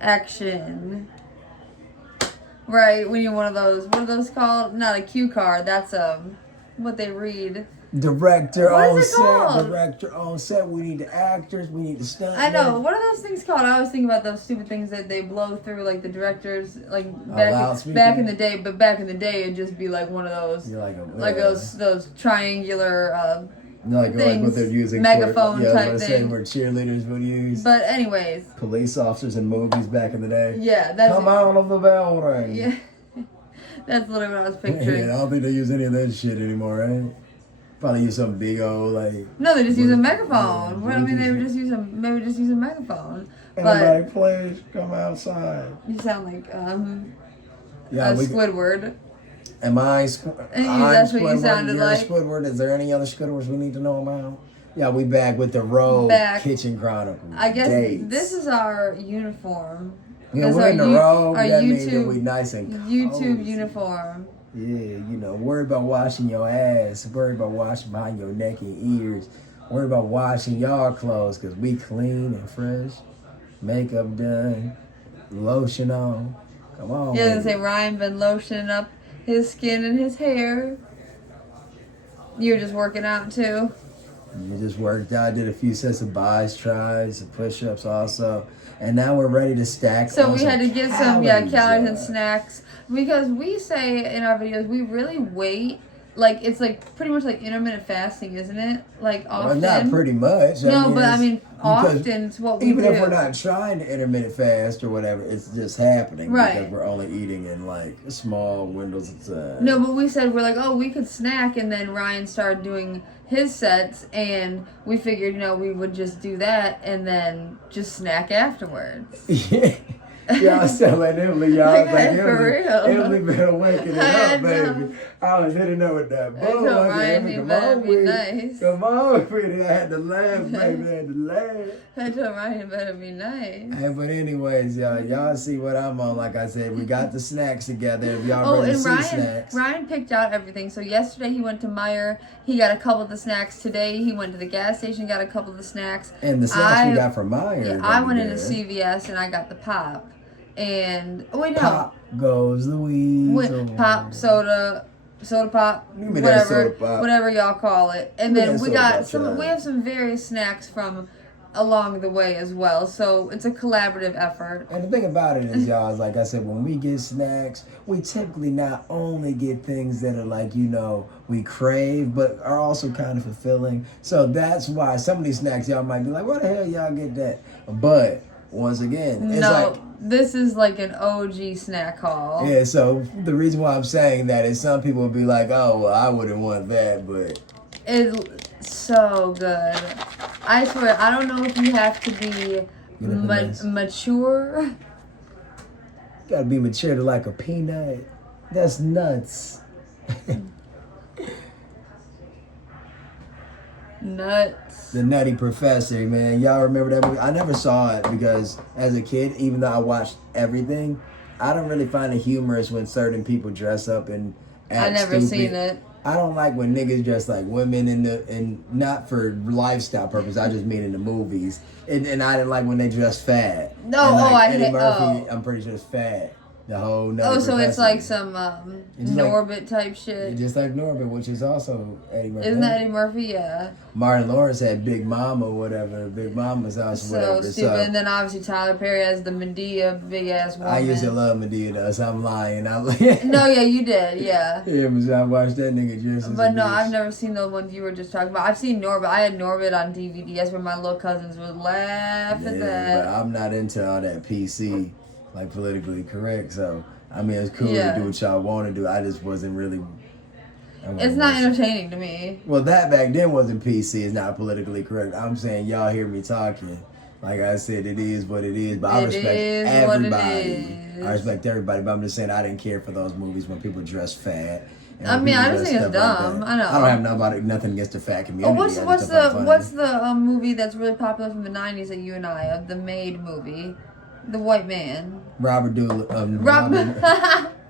Action. Right, we need one of those. What are those called? Not a cue card. That's what they read. Director What on is it set. called? Director on set. We need the actors. We need the stunt. I know. What are those things called? I always think about those stupid things that they blow through, like the directors, like back in the day. But back in the day, it'd just be like one of those, those triangular like what they're using megaphone for, type thing. Where cheerleaders would use. But anyways, police officers in movies back in the day. Yeah, that's come out of the building. Yeah, that's literally what I was picturing. Yeah, I don't think they use any of that shit anymore, right? Probably use some big old No, they just use a memegaphone. Well, I mean, they would just use a megaphone. And I'm like, please come outside. You sound like Squidward. Am I? That's what you sounded like. Squidward. Is there any other Squidwards we need to know about? Yeah, we back with the Rogue Kitchen Chronicles. I guess this is our uniform. Yeah, we're in the Rogue. That means that we nice and YouTube uniform. Yeah, worry about washing your ass. Worry about washing behind your neck and ears. Worry about washing y'all clothes because we clean and fresh. Makeup done. Lotion on. Come on. Yeah, I was gonna say Ryan been lotioning up his skin and his hair. You were just working out too? You just worked out, did a few sets of buys, tries, and push-ups also. And now we're ready to stack. So we had to get some calories and snacks. Because we say in our videos, we really wait. Like, it's like pretty much like intermittent fasting, isn't it? Like, often. Well, not pretty much. I mean, often it's what we do. Even if we're not trying to intermittent fast or whatever, it's just happening. Right. Because we're only eating in, like, small windows of time. No, but we said, we're like, oh, we could snack. And then Ryan started doing his sets. And we figured, we would just do that and then just snack afterwards. Yeah. Y'all sound like Emily, y'all. Emily better waking it up, baby. I was hitting up with that bull. Come on, be nice. Come on, pretty. I had to laugh, baby. I had to laugh. I told Ryan better be nice. Hey, but anyways, y'all see what I'm on. Like I said, we got the snacks together. If y'all ready to see snacks. Ryan picked out everything. So yesterday he went to Meijer. He got a couple of the snacks. Today he went to the gas station, got a couple of the snacks. And the snacks we got from Meijer. Yeah, I went into CVS and I got the pop. And Pop goes the weasel. Pop, soda pop, whatever y'all call it. And then we have some various snacks from along the way as well. So it's a collaborative effort. And the thing about it is, y'all, is like I said, when we get snacks, we typically not only get things that are like, we crave, but are also kind of fulfilling. So that's why some of these snacks y'all might be like, where the hell y'all get that? But once again, it's this is like an OG snack haul. Yeah, so the reason why I'm saying that is some people would be like, oh, well, I wouldn't want that, but it's so good. I swear, I don't know if you have to be mature. Gotta be mature to like a peanut. That's nuts. Nuts. The Nutty Professor, man. Y'all remember that movie? I never saw it because as a kid, even though I watched everything, I don't really find it humorous when certain people dress up and act I never stupid. seen it. I don't like when niggas dress like women and not for lifestyle purpose. I just mean in the movies. And I didn't like when they dress fat. No, Eddie Murphy, I'm pretty sure is fat. The whole Nutty so Professor. it's like some Norbit type shit. Just like Norbit, which is also Eddie Murphy. Isn't that Eddie Murphy? Yeah. Martin Lawrence had Big Mama or whatever. Big Mama's house or whatever. So stupid. And then obviously Tyler Perry has the Medea big ass woman. I used to love Medea though, so I'm lying. No, yeah, you did, yeah. Yeah, but I watched that nigga just. But no, I've never seen the ones you were just talking about. I've seen Norbit. I had Norbit on DVD. That's where my little cousins would laugh at that. But I'm not into all that PC, like politically correct. So I mean, it's cool to do what y'all want to do. I just wasn't really. It's not entertaining to me. Well, that back then wasn't PC. It's not politically correct. I'm saying y'all hear me talking. Like I said, it is what it is. But I respect everybody. I respect everybody. But I'm just saying I didn't care for those movies when people dress fat. I mean, I just think it's dumb. I know. I don't have nothing against the fat community. Oh, what's the movie that's really popular from the 90s that you and I of the Maid movie? The white man. Robert Doolittle.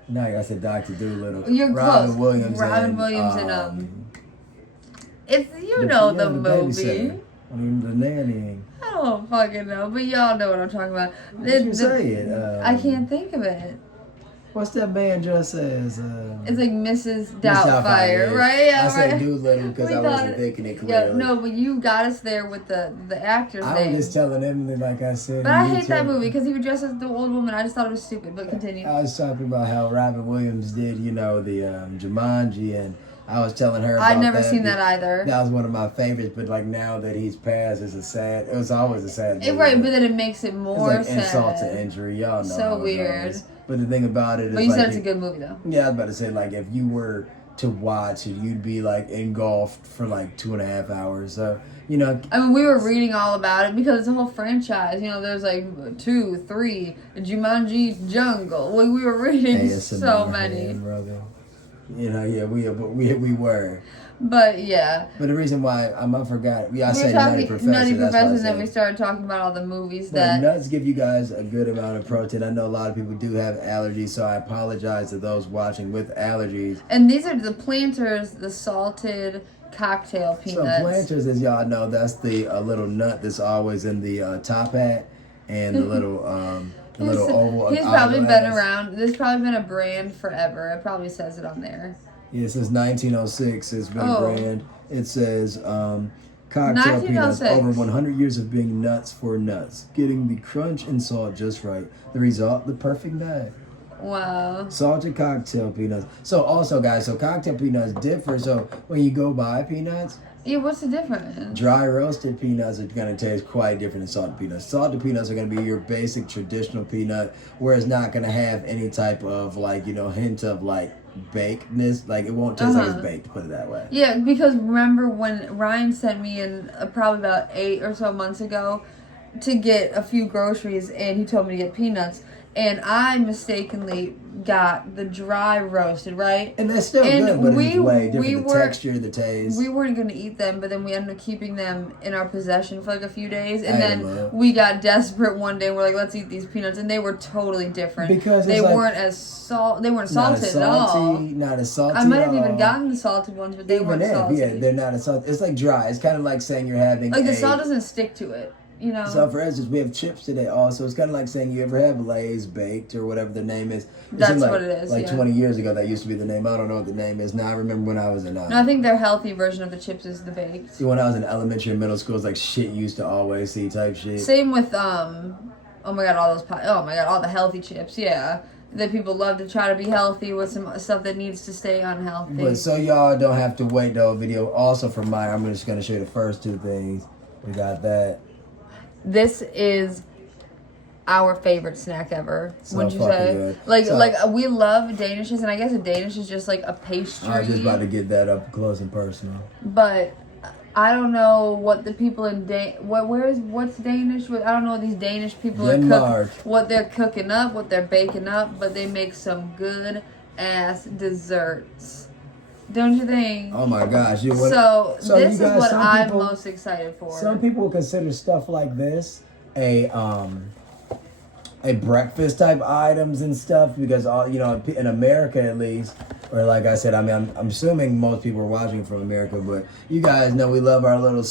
No, I said Dr. Doolittle. You're Robin close. Williams. Robin Williams and it's the movie. The nanny. I don't fucking know, but y'all know what I'm talking about. You say it. I can't think of it. What's that band just says? It's like Mrs. Doubtfire, right? Yeah, I said Doolittle because I wasn't thinking it clearly. Yeah, no, but you got us there with the actor's name. I was just telling Emily, like I said. But I hate that movie because he would dress as the old woman. I just thought it was stupid, but continue. I was talking about how Robin Williams did, the Jumanji, and I was telling her about I'd never seen that either. That was one of my favorites, but like now that he's passed, it was always a sad movie. Right, but then it makes it more it's like sad. Insult to injury, y'all know. So weird. But the thing about it is, but you said it's a good movie though. Yeah, I was about to say, like, if you were to watch it, you'd be like engulfed for like 2.5 hours. So, I mean, we were reading all about it because it's a whole franchise. There's like 2, 3, Jumanji Jungle. We were reading so many. Brother. We were. But yeah. But the reason why I forgot, I said Nutty Professor. and then we started talking about all the movies that nuts give you guys a good amount of protein. I know a lot of people do have allergies, so I apologize to those watching with allergies. And these are the Planters, the salted cocktail peanuts. So Planters, as y'all know, that's the little nut that's always in the top hat and the little oval. He's probably been around. There's probably been a brand forever. It probably says it on there. Yeah, it says 1906. It's been a brand. It says cocktail peanuts. Over 100 years of being nuts for nuts. Getting the crunch and salt just right. The result, the perfect nut. Wow. Salted cocktail peanuts. So also, guys, cocktail peanuts differ. So when you go buy peanuts. Yeah, what's the difference? Dry roasted peanuts are going to taste quite different than salted peanuts. Salted peanuts are going to be your basic traditional peanut, where it's not going to have any type of hint of bakedness. Like it won't taste like it's baked, put it that way. Yeah, because remember when Ryan sent me in probably about 8 or so months ago to get a few groceries, and he told me to get peanuts, and I mistakenly got the dry roasted, right? And that's still good, but it's way different. The texture, the taste. We weren't going to eat them, but then we ended up keeping them in our possession for like a few days. And then we got desperate one day. We're like, let's eat these peanuts. And they were totally different. Because they weren't they weren't salted at all. Not as salty I might have even gotten the salted ones, but they weren't salty. Yeah, they're not as salty. It's like dry. It's kind of like saying you're having the salt doesn't stick to it. So for instance, we have chips today also. It's kind of like saying you ever have Lay's baked or whatever the name is. That's what it is. Like 20 years ago, that used to be the name. I don't know what the name is now. I remember when I was in. No, I think their healthy version of the chips is the baked. See, when I was in elementary and middle school, it's like shit you used to always see type shit. Same with oh my god, all the healthy chips. Yeah. That people love to try to be healthy with some stuff that needs to stay unhealthy. But so y'all don't have to wait though. Video also from mine. I'm just gonna show you the first 2 things. We got that. This is our favorite snack ever. So wouldn't you say? Good. Like we love Danishes, and I guess a Danish is just like a pastry. I was just about to get that up close and personal. But I don't know what the people in what's Danish? I don't know what these Danish people are cooking. What they're cooking up, what they're baking up, but they make some good ass desserts. Don't you think? Oh my gosh! So this is what I'm most excited for. Some people consider stuff like this a breakfast type items and stuff because in America at least, or like I said, I mean I'm assuming most people are watching from America, but you guys know we love our little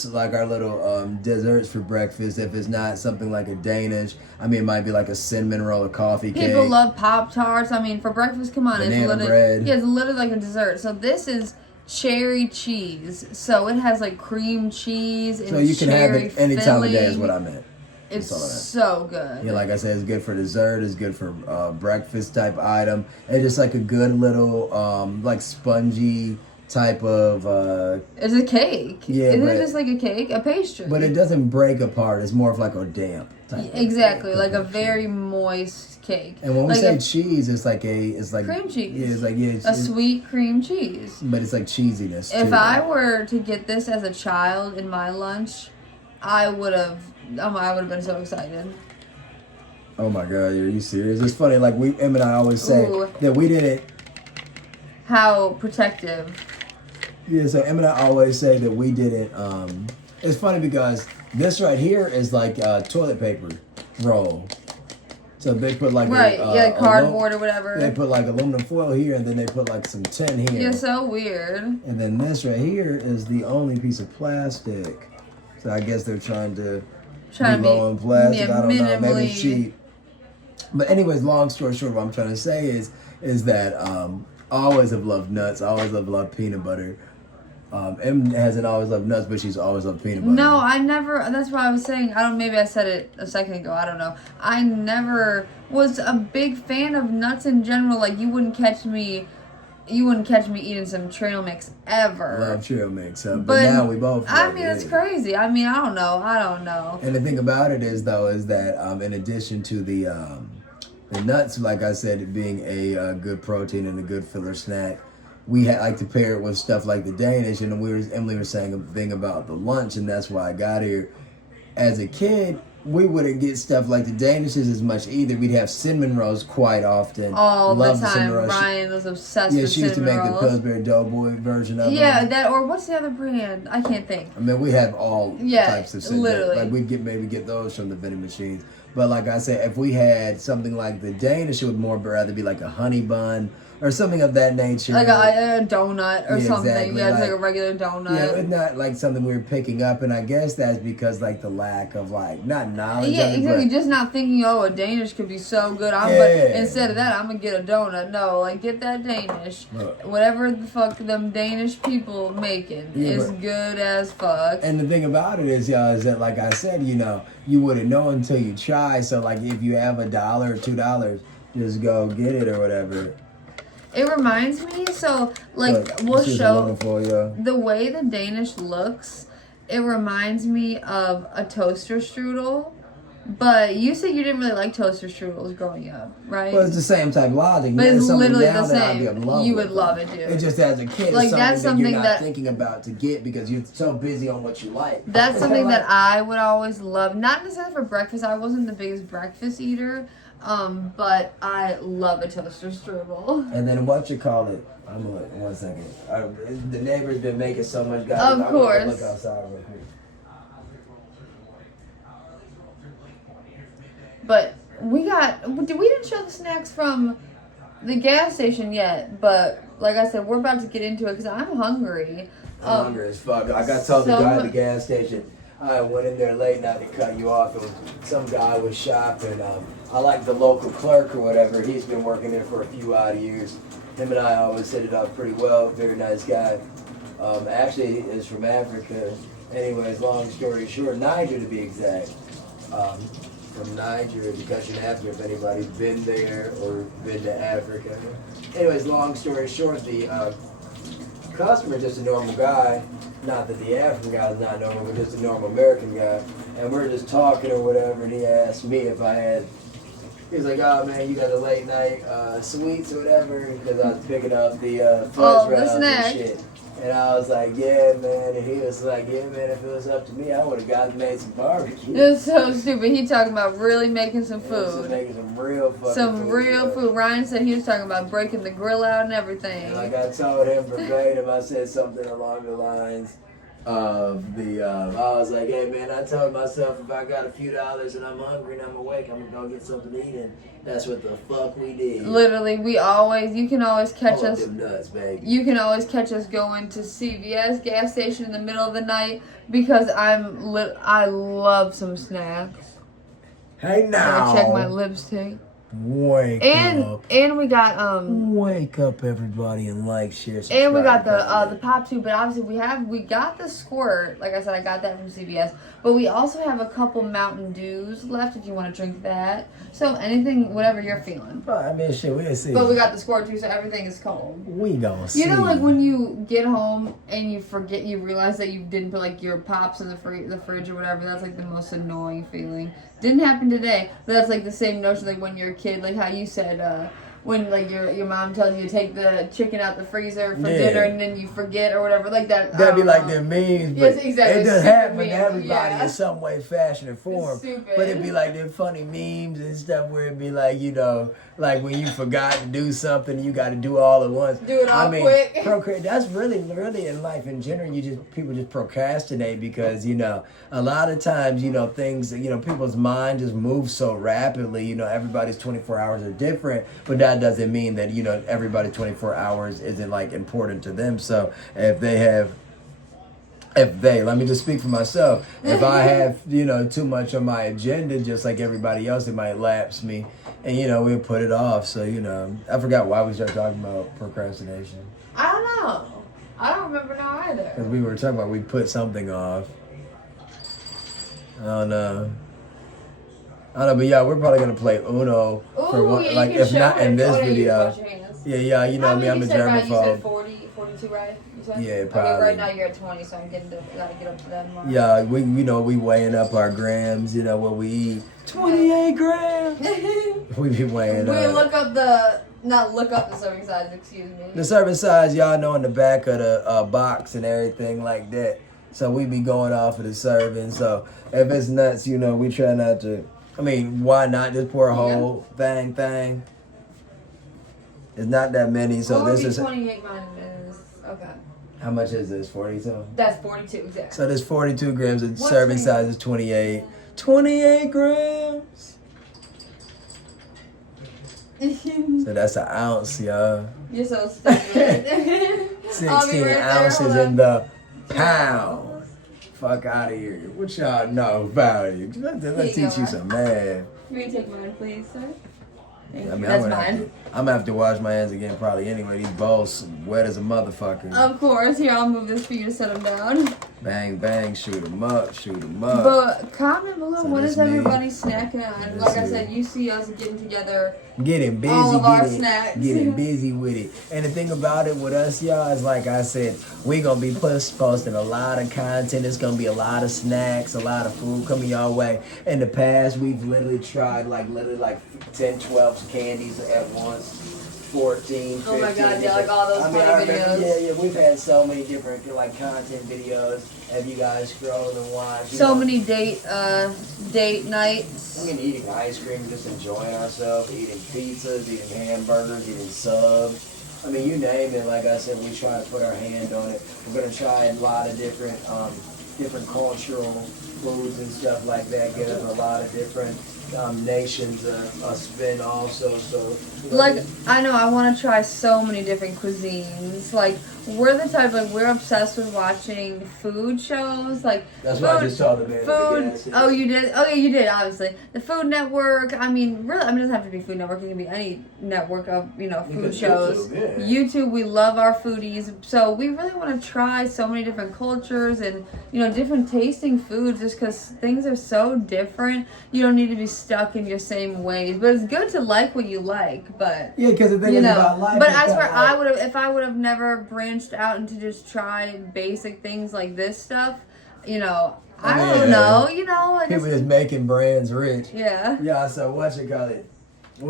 desserts for breakfast. If it's not something like a Danish, I mean it might be like a cinnamon roll or coffee cake. People love Pop-Tarts. I mean for breakfast, come on, banana bread. Yeah, it's literally like a dessert. So this is cherry cheese. So it has like cream cheese and so you can have it any time of day is what I meant. It's so good. Yeah, like I said, it's good for dessert. It's good for breakfast type item. It's just like a good little like spongy type of. It's a cake. Yeah, isn't it just like a cake, a pastry? But it doesn't break apart. It's more of like a damp type. Exactly, like a very moist cake. And when we say cheese, it's like cream cheese. Yeah, it's like sweet cream cheese. But it's like cheesiness. If I were to get this as a child in my lunch, I would have been so excited. Oh my god, are you serious? It's funny, like Em and I always say that we didn't. How protective. Yeah, so Em and I always say that we didn't. It's funny because this right here is like toilet paper roll. So they put like cardboard or whatever. They put like aluminum foil here, and then they put like some tin here. Yeah, so weird. And then this right here is the only piece of plastic. So I guess they're trying to trying to low in plastic. Yeah, I don't know. Maybe it's cheap. But anyways, long story short, what I'm trying to say is that I always have loved nuts. I always have loved peanut butter. Em hasn't always loved nuts, but she's always loved peanut butter. No, I never. That's why I was saying. Maybe I said it a second ago. I don't know. I never was a big fan of nuts in general. Like you wouldn't catch me eating some trail mix ever. I love trail mix, but now we both. I mean, it's crazy. I mean, I don't know. And the thing about it is, though, is that in addition to the nuts, like I said, it being a good protein and a good filler snack, we like to pair it with stuff like the Danish. And Emily was saying a thing about the lunch, and that's why I got here. As a kid, we wouldn't get stuff like the Danishes as much either. We'd have cinnamon rolls quite often. All the time. Ryan was obsessed with cinnamon rolls. Yeah, she used to make the Pillsbury Doughboy version of them. Yeah, that, or what's the other brand? I can't think. I mean, we have all types of cinnamon. Literally. Like, we'd get those from the vending machines. But like I said, if we had something like the Danish, it would more rather be like a honey bun or something of that nature. Like a donut or something. Exactly. Yeah, it's like a regular donut. Yeah, it's not like something we were picking up, and I guess that's because like the lack of like, not knowledge. Yeah, of it, exactly. but Just not thinking, a Danish could be so good. But instead of that, I'm gonna get a donut. No, like get that Danish. Whatever the fuck them Danish people making is good as fuck. And the thing about it is, y'all, is that like I said, you wouldn't know until you try. So like if you have $1 or $2, just go get it or whatever. It reminds me, so like we'll show the way the Danish looks. It reminds me of a toaster strudel. But you said you didn't really like toaster strudels growing up, right? Well, it's the same type of logic. But it's literally the same. You would love it, dude. It just as a kid, like it's that's something that you're that not thinking about to get because you're so busy on what you like. That's something that I would always love. Not necessarily for breakfast. I wasn't the biggest breakfast eater. But I love a toaster strudel. And then I'm gonna look 1 second. The neighbor's been making so much garbage. Of course. I'm gonna look outside real quick. But we didn't show the snacks from the gas station yet, but like I said, we're about to get into it because I'm hungry. I'm hungry as fuck. I got told the guy at the gas station, I went in there late not to cut you off, and some guy was shopping. I like the local clerk or whatever. He's been working there for a few odd years. Him and I always hit it off pretty well. Very nice guy. Actually, is from Africa. Anyways, long story short, Niger to be exact. From Niger, because in Africa, if anybody's been there or been to Africa. Anyways, long story short, the customer is just a normal guy. Not that the African guy is not normal, but just a normal American guy. And we're just talking or whatever, and he asked me if I had. He was like, "Oh man, you got a late night sweets or whatever," because I was picking up the fudge rounds and shit. And I was like, "Yeah, man." And he was like, "Yeah, man. If it was up to me, I would have made some barbecue." It's so stupid. He talking about really making some food. Making some real fucking food. Ryan said he was talking about breaking the grill out and everything. And like I told him verbatim, I said something along the lines of I was like, "Hey man, I told myself if I got a few dollars and I'm hungry and I'm awake, I'm gonna go get something to eat." And that's what the fuck we did. Literally, you can always catch us. Them nuts, baby. You can always catch us going to CVS gas station in the middle of the night because I love some snacks. Hey now. I check my lipstick. Wake up. And we got wake up everybody and like, share, subscribe. And we got the pop too, but obviously we got the squirt. Like I said, I got that from CVS. But we also have a couple Mountain Dews left if you want to drink that. So anything, whatever you're feeling. But I mean, shit, we'll see. But we got the squirt too, so everything is cold. We gonna see. You know, like when you get home and you realize that you didn't put like your pops in the fridge or whatever. That's like the most annoying feeling. Didn't happen today. But that's like the same notion like when you're a kid, like how you said when like your mom tells you to take the chicken out the freezer for dinner and then you forget or whatever, like that. That'd be like their memes, but yes, exactly. It does happen to everybody in some way, fashion, or form. But it'd be like them funny memes and stuff where it'd be like, like when you forgot to do something, you got to do all at once. Do it all quick. That's really in life in general. People just procrastinate because a lot of times things people's mind just move so rapidly. Everybody's 24 hours are different, but that doesn't mean that everybody 24 hours isn't like important to them. So if they have let me just speak for myself. If I have, too much on my agenda, just like everybody else, it might lapse me. And, we'll put it off. So, I forgot why we started talking about procrastination. I don't know. I don't remember now either. Because we were talking about we put something off. I don't know, but yeah, we're probably going to play Uno. For one, yeah, like, if not in this video. Yeah, you know me, I'm a germaphobe. You said 42, right? You said? Yeah, probably. Okay, right now you're at 20, so gotta get up to that mark. Yeah, we weighing up our grams, what we eat. 28 grams! We be weighing up. We not look up the serving size, excuse me. The serving size, y'all know in the back of the box and everything like that. So we be going off of the serving. So if it's nuts, we try not to. I mean, why not just pour a whole thing? It's not that many, so this is 28 minus. Okay. How much is this? 42? That's 42, exactly. So there's 42 grams. The serving size is 28. 28 grams. So that's an ounce, y'all. You're so stupid. 16 ounces in the pound. Fuck out of here. What y'all know about it? Let's teach you some math. Will you take mine, please, sir? That's mine. I'm gonna have to wash my hands again probably anyway. These bowls wet as a motherfucker. Of course. Here, I'll move this for you to set them down. Bang, bang, shoot them up. But comment below, what is everybody snacking on? Like I said, you see us getting together. Getting busy, all of our snacks. Getting busy with it. And the thing about it with us, y'all, is like I said, we're going to be posting a lot of content. It's going to be a lot of snacks, a lot of food coming your way. In the past, we've literally tried like 10, 12 candies at once. 14, 15. Oh my God, yeah, like all those funny videos. Yeah, we've had so many different content videos. Have you guys scrolled and watched? So many date nights. I mean, eating ice cream, just enjoying ourselves, eating pizzas, eating hamburgers, eating subs. I mean, you name it. Like I said, we try to put our hand on it. We're gonna try a lot of different cultural foods and stuff like that. Get us a lot of different nations a spin also. So I know I want to try so many different cuisines. Like we're the type we're obsessed with watching food shows. Like that's what I just saw the man. Food. Oh, you did. Oh yeah, you did. Obviously, the Food Network. I mean, really, it doesn't have to be Food Network. It can be any network of food shows. YouTube, yeah. YouTube. We love our foodies, so we really want to try so many different cultures and different tasting foods. Just because things are so different, you don't need to be stuck in your same ways. But it's good to like what you like. But yeah, because the thing is about life. But I swear, if I would have never branched out into just try basic things like this stuff, I don't know, like people just making brands rich. Yeah. Yeah. So what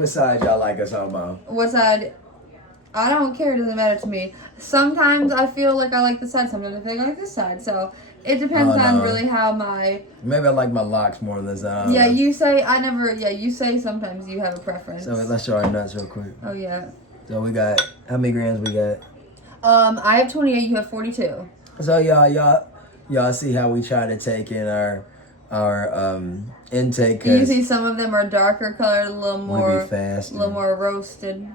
side y'all like us on, Mom? What side? I don't care. It doesn't matter to me. Sometimes I feel like I like this side. Sometimes I feel like I like this side. So it depends on really how my. Maybe I like my locks more than this. Yeah, you say I never. Yeah, you say sometimes you have a preference. So let's show our nuts real quick. Oh yeah. So we got how many grams we got? I have 28. You have 42. So y'all see how we try to take in our intake. You see some of them are darker colored, a little more fast, a little more roasted.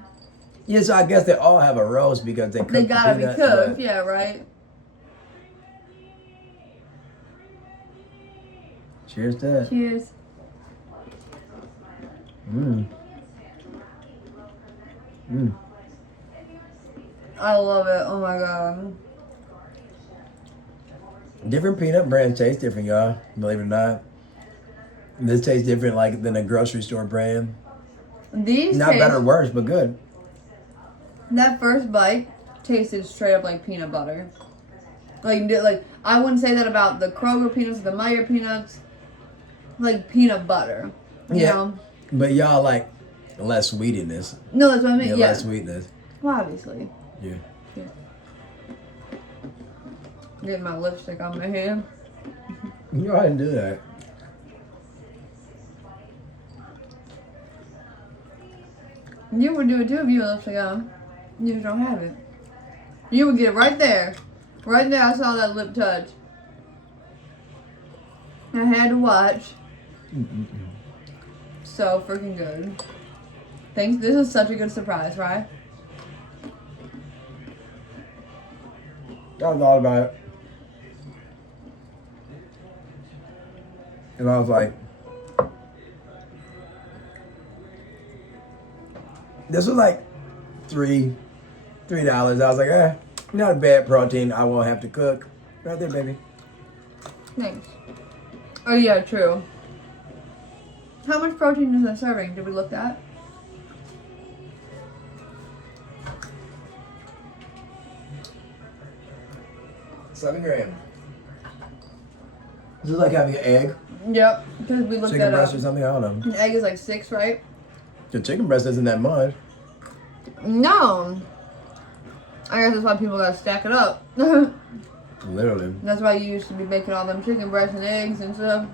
Yeah, so I guess they all have a roast because they gotta be cooked. Yeah, right. Cheers to that. Cheers. I love it. Oh my God. Different peanut brands taste different, y'all. Believe it or not. This tastes different than a grocery store brand. These not better or worse, but good. That first bite tasted straight up like peanut butter. Like I wouldn't say that about the Kroger peanuts, the Meyer peanuts. Like peanut butter. You know? But y'all like less sweetness. No, that's what I mean. Yeah. Less sweetness. Well, obviously. Yeah. Getting my lipstick on my hand. You go ahead and do that. You would do it too if you had lipstick on. You just don't have it. You would get it right there. Right there, I saw that lip touch. I had to watch. So freaking good. Thanks. This is such a good surprise, right? That was all about it. And I was like, this was like $3. I was like, not a bad protein. I won't have to cook. Right there, baby. Thanks. Oh yeah, true. How much protein is in a serving? Did we look at? $7 grams. This is like having an egg. Yep, because we looked chicken at breast or something. I don't know. An egg is like 6, right? The chicken breast isn't that much. No. I guess that's why people gotta stack it up. Literally. That's why you used to be making all them chicken breasts and eggs and stuff.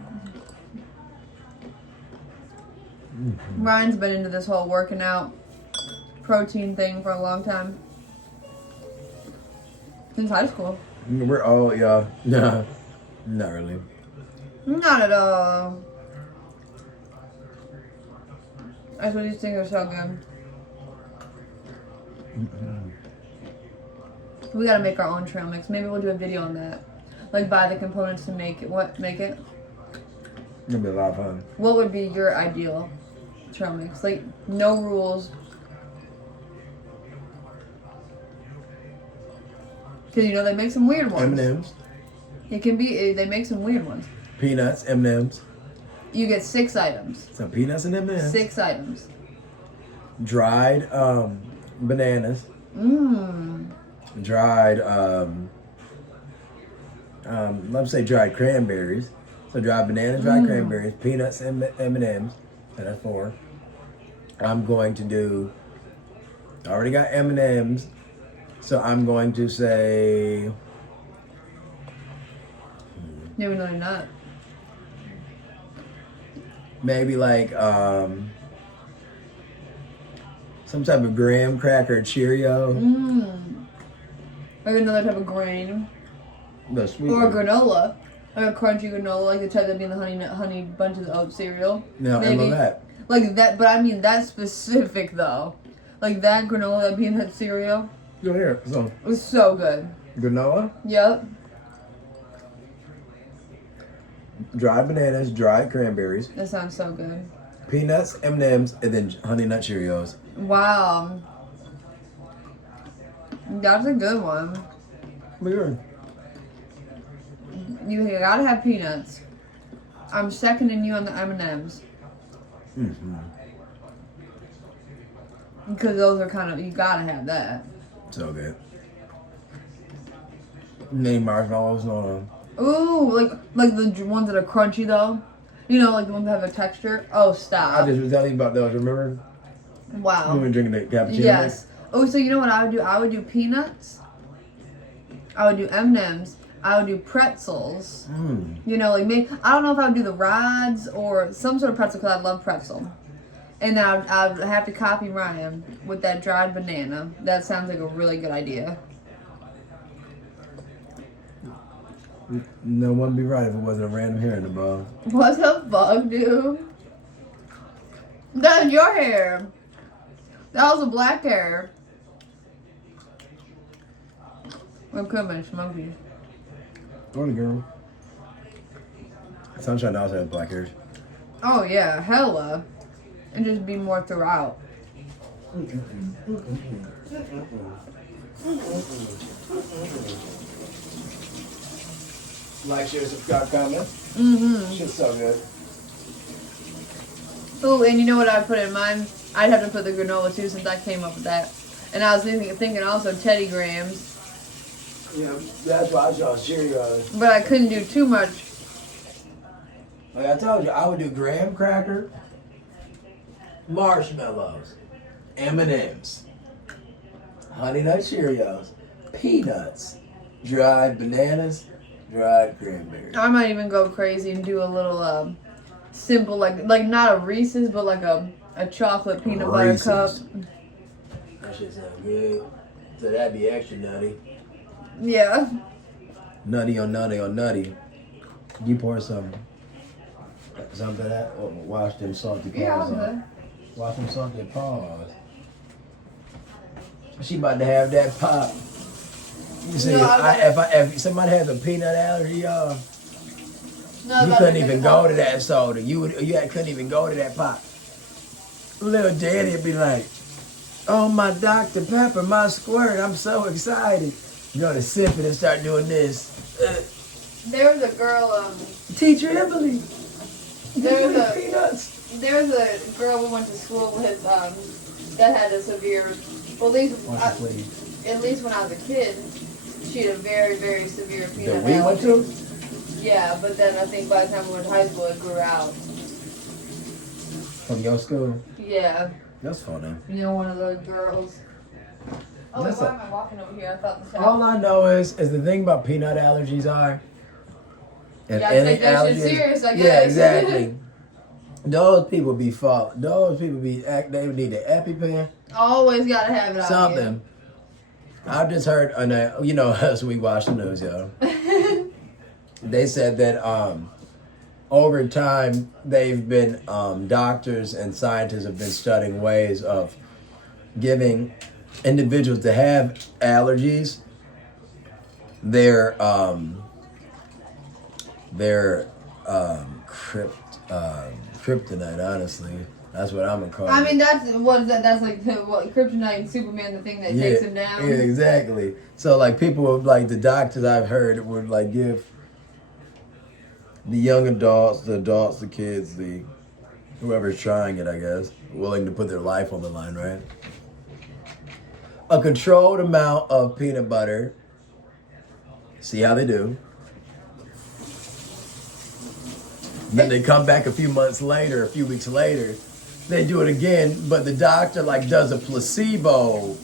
Mm-hmm. Ryan's been into this whole working out protein thing for a long time. Since high school. We're all, yeah. Nah, not really. Not at all. That's what these things are so good. Mm-hmm. We gotta make our own trail mix. Maybe we'll do a video on that. Like buy the components to make it. Make it? It'll be a lot of fun. What would be your ideal trail mix? Like no rules. Because you know they make some weird ones. M&M's. It can be. They make some weird ones. Peanuts, M&M's. You get 6 items. Some peanuts and M&M's. 6 items. Dried bananas. Dried let's say dried cranberries. So dried bananas, dried cranberries, peanuts, and M&M's. So that's 4. I'm going to do. I already got M&M's. So I'm going to say. Maybe no, you're not. Maybe like some type of graham cracker Cheerio. Like another type of grain. The sweet or one. a granola. Like a crunchy granola, like the type that'd be in the honey bunch of oat cereal. No, I love that. Like that, but I mean that specific though. Like that granola that'd be in that cereal. Go here. So. It was so good. Granola. Yep. Dried bananas, dried cranberries. That sounds so good. Peanuts, M&M's, and then Honey Nut Cheerios. Wow. That's a good one. Weird. You gotta have peanuts. I'm seconding you on the M&M's. Because those are kind of, you gotta have that. So good. Name marshmallows on them. Ooh, like the ones that are crunchy though. You know, like the ones that have a texture. Oh, stop. I just was telling you about those, remember? Wow. When we were drinking the cappuccino. Yes. Oh, so you know what I would do? I would do peanuts. I would do M&M's. I would do pretzels. You know, like maybe, I don't know if I would do the rods or some sort of pretzel because I love pretzel. And then I'd have to copy Ryan with that dried banana. That sounds like a really good idea. No one would be right if it wasn't a random hair in the bowl. What the fuck, dude? That's your hair. That was a black hair. It could have been smoky. Morning, girl. Sunshine also has black hairs. Oh yeah, hella. And just be more throughout. Like, share, subscribe, comment. Shit's so good. Oh, and you know what I put in mine? I'd have to put the granola too since I came up with that. And I was thinking also Teddy Grahams. Yeah, that's why I saw Cheerios. But I couldn't do too much. Like I told you, I would do graham cracker, marshmallows, M&M's, Honey Nut Cheerios, peanuts, dried bananas, dried cranberries. I might even go crazy and do a little simple, like not a Reese's, but like a chocolate peanut butter cup. That shit sounds good. So that'd be extra nutty. Yeah. Nutty on nutty on nutty. You pour some of that. Wash them salty paws off. Wash them salty paws. She about to have that pop. You see, No, if somebody has a peanut allergy, y'all, No, you couldn't even go to that soda. Couldn't even go to that pot. Little Daddy would be like, "Oh, my Dr. Pepper, my squirt, I'm so excited." You know, to sip it and start doing this. There was a girl, Teacher Emily. There was a girl we went to school with, that had a severe, well, at least when I was a kid, she had a very, very severe peanut allergy. Went to? Yeah, but then I think by the time we went to high school, it grew out. From your school? Yeah. That's funny. You know, one of those girls. Oh, why am I walking over here? I thought this happened. All I know is the thing about peanut allergies are. And any allergies. Serious, I guess. Yeah, exactly. Those people be fault. Those people be they need the EpiPen. Always gotta have it. Something. I've just heard, you know, as we watch the news, y'all. They said that over time they've been doctors and scientists have been studying ways of giving individuals that have allergies their kryptonite. Honestly, that's what I'm gonna call it. I mean, that's like kryptonite and Superman, the thing that takes him down. Yeah, exactly. So like people like the doctors I've heard would like give the young adults, the kids, whoever's trying it, I guess, willing to put their life on the line, right? A controlled amount of peanut butter. See how they do. Then they come back a few months later, a few weeks later, they do it again, but the doctor like does a placebo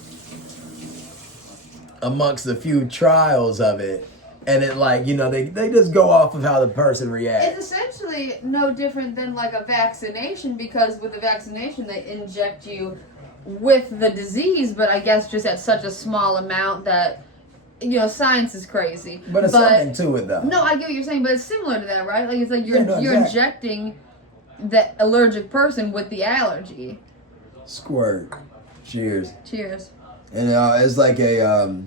amongst a few trials of it. And it like, you know, they just go off of how the person reacts. It's essentially no different than like a vaccination, because with the vaccination they inject you with the disease, but I guess just at such a small amount that, you know, science is crazy. But it's something to it though. No, I get what you're saying, but it's similar to that, right? Like it's like you're injecting the allergic person with the allergy. Squirt. Cheers. Cheers. And it's like a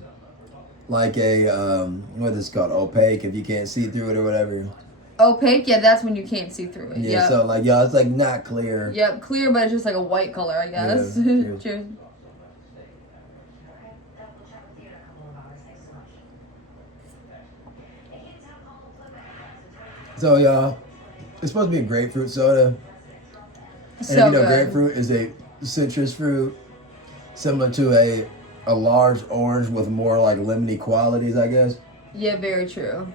what is this called? Opaque, if you can't see through it or whatever. Opaque, yeah, that's when you can't see through it. Yeah, yep. So like, it's like not clear. Yep, clear, but it's just like a white color, I guess. Yeah. Cheers. So y'all, it's supposed to be a grapefruit soda. And you know, grapefruit is a citrus fruit, similar to a large orange with more like lemony qualities, I guess. Yeah, very true.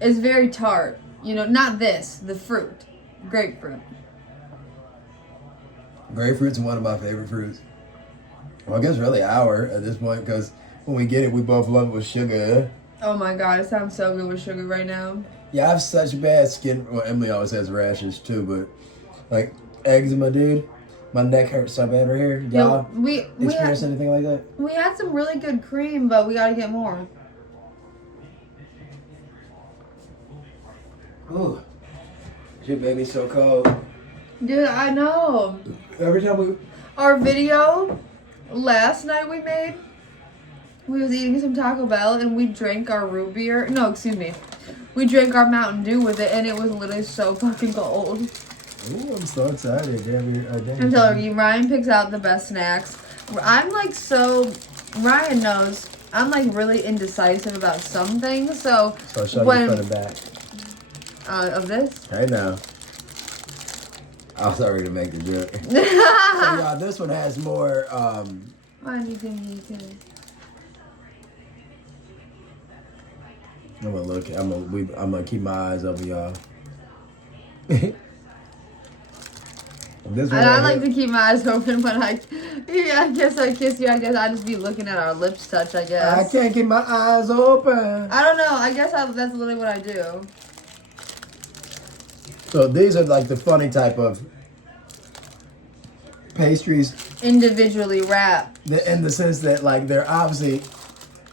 It's very tart. You know, not this, the fruit. Grapefruit. Grapefruit's one of my favorite fruits. Well, I guess really our at this point, because when we get it, we both love it with sugar. Oh my god, it sounds so good with sugar right now. Yeah, I have such bad skin. Well, Emily always has rashes too, but like eczema, dude. My neck hurts so bad right here. Y'all experience anything like that? We had some really good cream, but we gotta get more. Ooh. Shit made me so cold. Dude, I know. Every time our video last night we was eating some Taco Bell and we drank our root beer. No, excuse me. We drank our Mountain Dew with it and it was literally so fucking cold. Ooh, I'm so excited. I'm telling you, Ryan picks out the best snacks. I'm like Ryan knows, I'm like really indecisive about some things, so show you front and back. Of this? Hey now. I was already to make the joke. So y'all, this one has more You can. I'm gonna keep my eyes over y'all. I like to keep my eyes open when I guess I kiss you. I guess I just be looking at our lips touch, I guess. I can't keep my eyes open. I don't know. I guess that's literally what I do. So these are like the funny type of pastries. Individually wrapped. In the sense that like they're obviously,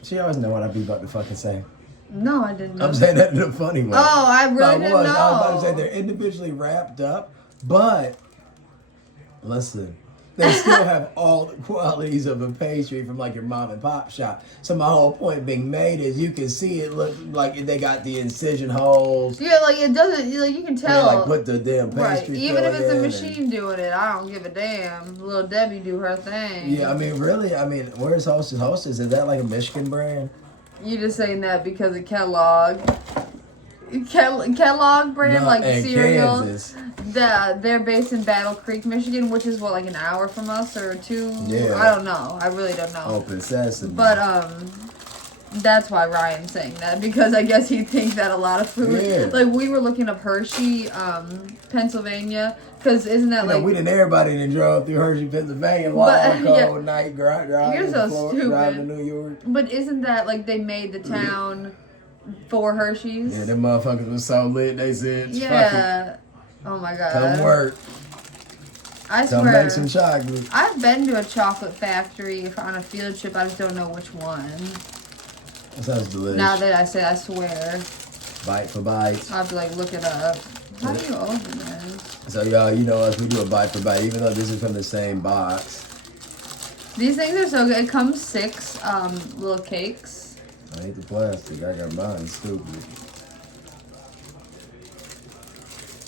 she always know what I'd be about to fucking say. No, I didn't know. I'm saying that in a funny way. Oh, I really didn't know. I was about to say they're individually wrapped up, but listen, they still have all the qualities of a pastry from like your mom and pop shop. So my whole point being made is you can see it look like they got the incision holes. Yeah, like it doesn't. Like you can tell. They like put the damn pastry. Right. Even if it's a machine doing it, I don't give a damn. Little Debbie do her thing. Yeah, I mean, really, I mean, where's Hostess? Hostess, is that like a Michigan brand? You just saying that because of Kellogg. Kellogg brand, like cereal. Kansas. They're based in Battle Creek, Michigan, which is what, like an hour from us or 2? Yeah. I don't know. I really don't know. Open sesame. But that's why Ryan's saying that, because I guess he thinks that a lot of food. Yeah. Like we were looking up Hershey, Pennsylvania, because isn't that like we didn't everybody that drove through Hershey, Pennsylvania, long cold night drive. You're so stupid. Drive to New York. But isn't that like they made the town for Hershey's? Yeah, them motherfuckers was so lit. They said, yeah. Oh my god. Come work. I Come swear. make some chocolate. I've been to a chocolate factory on a field trip. I just don't know which one. That sounds delicious. Now that I say, I swear. Bite for bite. I'll have to like look it up. How do you open this? So y'all, you know us, we do a bite for bite, even though this is from the same box. These things are so good. It comes 6 little cakes. I hate the plastic. I got mine. Stupid.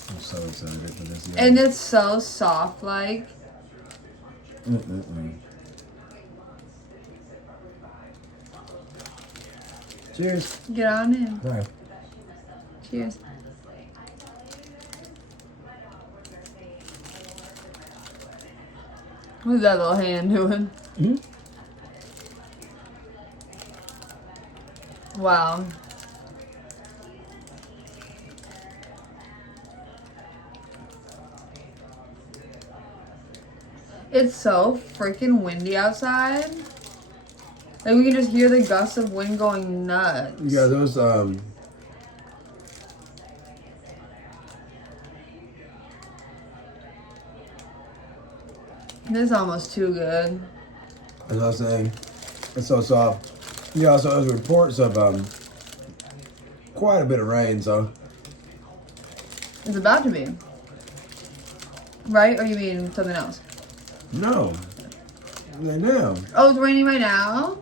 I'm so excited for this. Y'all. And it's so soft, like. Cheers. Get on in. All right. Cheers. What's that little hand doing? Mm-hmm. Wow. It's so freaking windy outside. Like we can just hear the gusts of wind going nuts. Yeah, those This is almost too good. as I was saying, it's so soft. Yeah, so there's reports of quite a bit of rain, so It's about to be. Right? Or you mean something else? no. Right now. Oh, it's raining right now?